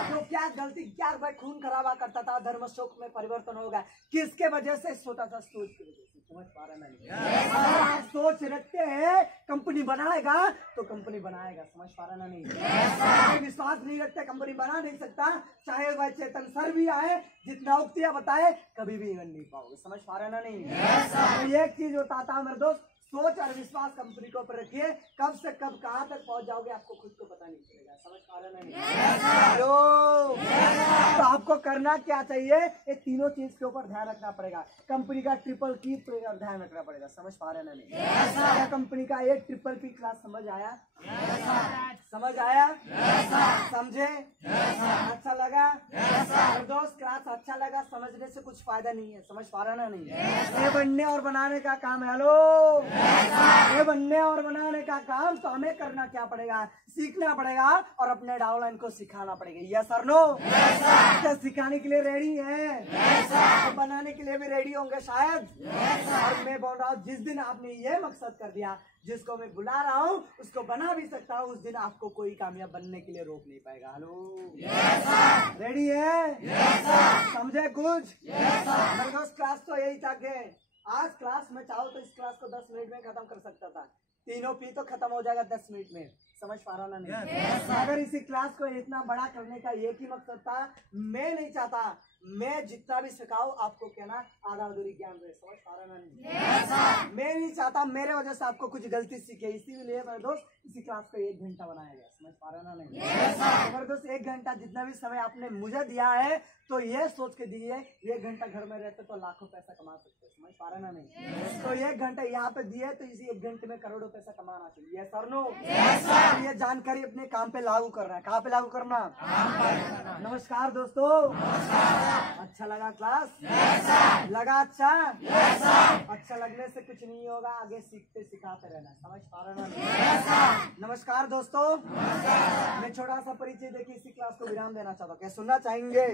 तो क्या गलती, क्या भाई खून खराबा करता था, धर्म शोक में परिवर्तन होगा, किसके वजह से? छोटा सा सोच की वजह से। समझ पा रहे नहीं? अगर आप सोच रखते हैं कंपनी बनाएगा तो कंपनी बनाएगा। समझ पा रहे नहीं? विश्वास नहीं रखते कंपनी बना नहीं सकता, चाहे वह चेतन सर भी आए, जितना उक्तियां बताए, कभी भी बन नहीं पाओगे। समझ पा रहे ना? नहीं तो एक चीज होता था मेरे दोस्त, सोच और विश्वास कंपनी के ऊपर रखिए, कब से कब कहां तक पहुंच जाओगे आपको खुद को पता नहीं चलेगा। समझ पा रहे ना? नहीं तो आपको करना क्या चाहिए? ये तीनों चीज के ऊपर ध्यान रखना पड़ेगा। कंपनी का ट्रिपल की पर ध्यान रखना पड़ेगा। समझ पा रहे ना? नहीं क्या कंपनी का एक ट्रिपल पी क्लास समझ आया? समझ आया? समझे? अच्छा लगा? दोस्त क्लास अच्छा लगा, समझने से कुछ फायदा नहीं है। समझ पा रहे ना? नहीं ये बनने और बनाने का काम है। हेलो, ये बनने और बनाने का काम तो हमें करना क्या पड़ेगा? सीखना पड़ेगा और अपने डाउनलाइन को सिखाना पड़ेगा। यस और नो? क्या सिखाने के लिए रेडी है? तो बनाने के लिए भी रेडी होंगे शायद। और मैं बोल रहा हूँ जिस दिन आपने ये मकसद कर दिया, जिसको मैं बुला रहा हूँ उसको बना भी सकता हूँ, उस दिन आपको कोई कामयाब बनने के लिए रोक नहीं पाएगा। हेलो, रेडी है? समझे कुछ? मेरे दोस्त क्लास तो यही था कि आज क्लास में चाहो तो इस क्लास को 10 मिनट में खत्म कर सकता था, तीनों पी तो खत्म हो जाएगा 10 मिनट में। समझ पा रहा ना नहीं? अगर इसी क्लास को इतना बड़ा करने का एक ही मकसद था, मैं नहीं चाहता मैं जितना भी सिखाऊं आपको कहना आधा अधूरी ज्ञान रहे। समझ पा रहा ना नहीं? मैं नहीं चाहता मेरे वजह से आपको कुछ गलती सीखे, इसीलिए मेरे दोस्त इसी क्लास को 1 घंटा बनाया गया। समझ पा रहा ना नहीं? मेरे दोस्त 1 घंटा जितना भी समय आपने मुझे दिया है तो ये सोच के दिए 1 घंटा घर में रहते तो लाखों पैसा कमा सकते। समझ पा रहे ना नहीं? तो 1 घंटा यहाँ पे दिए तो इसी 1 घंटे में करोड़ों पैसा कमाना चाहिए। सर नो ये जानकारी अपने काम पे लागू करना है। कहाँ पे लागू करना? नमस्कार दोस्तों, अच्छा लगा क्लास? लगा अच्छा? अच्छा लगने से कुछ नहीं होगा, आगे सीखते सिखाते रहना। समझ पा रहे ना? नमस्कार दोस्तों, मैं छोटा सा परिचय देके इसी क्लास को विराम देना चाहता हूँ। क्या सुनना चाहेंगे?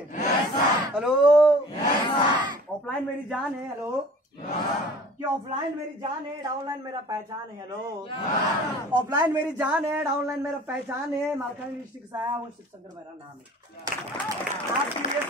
हेलो, ऑफलाइन मेरी जान है। हेलो, क्या ऑफलाइन मेरी जान है, डाउनलाइन मेरा पहचान है। हेलो, ऑफलाइन मेरी जान है, डाउनलाइन मेरा पहचान है। मालकानी डिस्ट्रिक्ट से आया हूँ, शिव शंकर मेरा नाम है। आपके लिए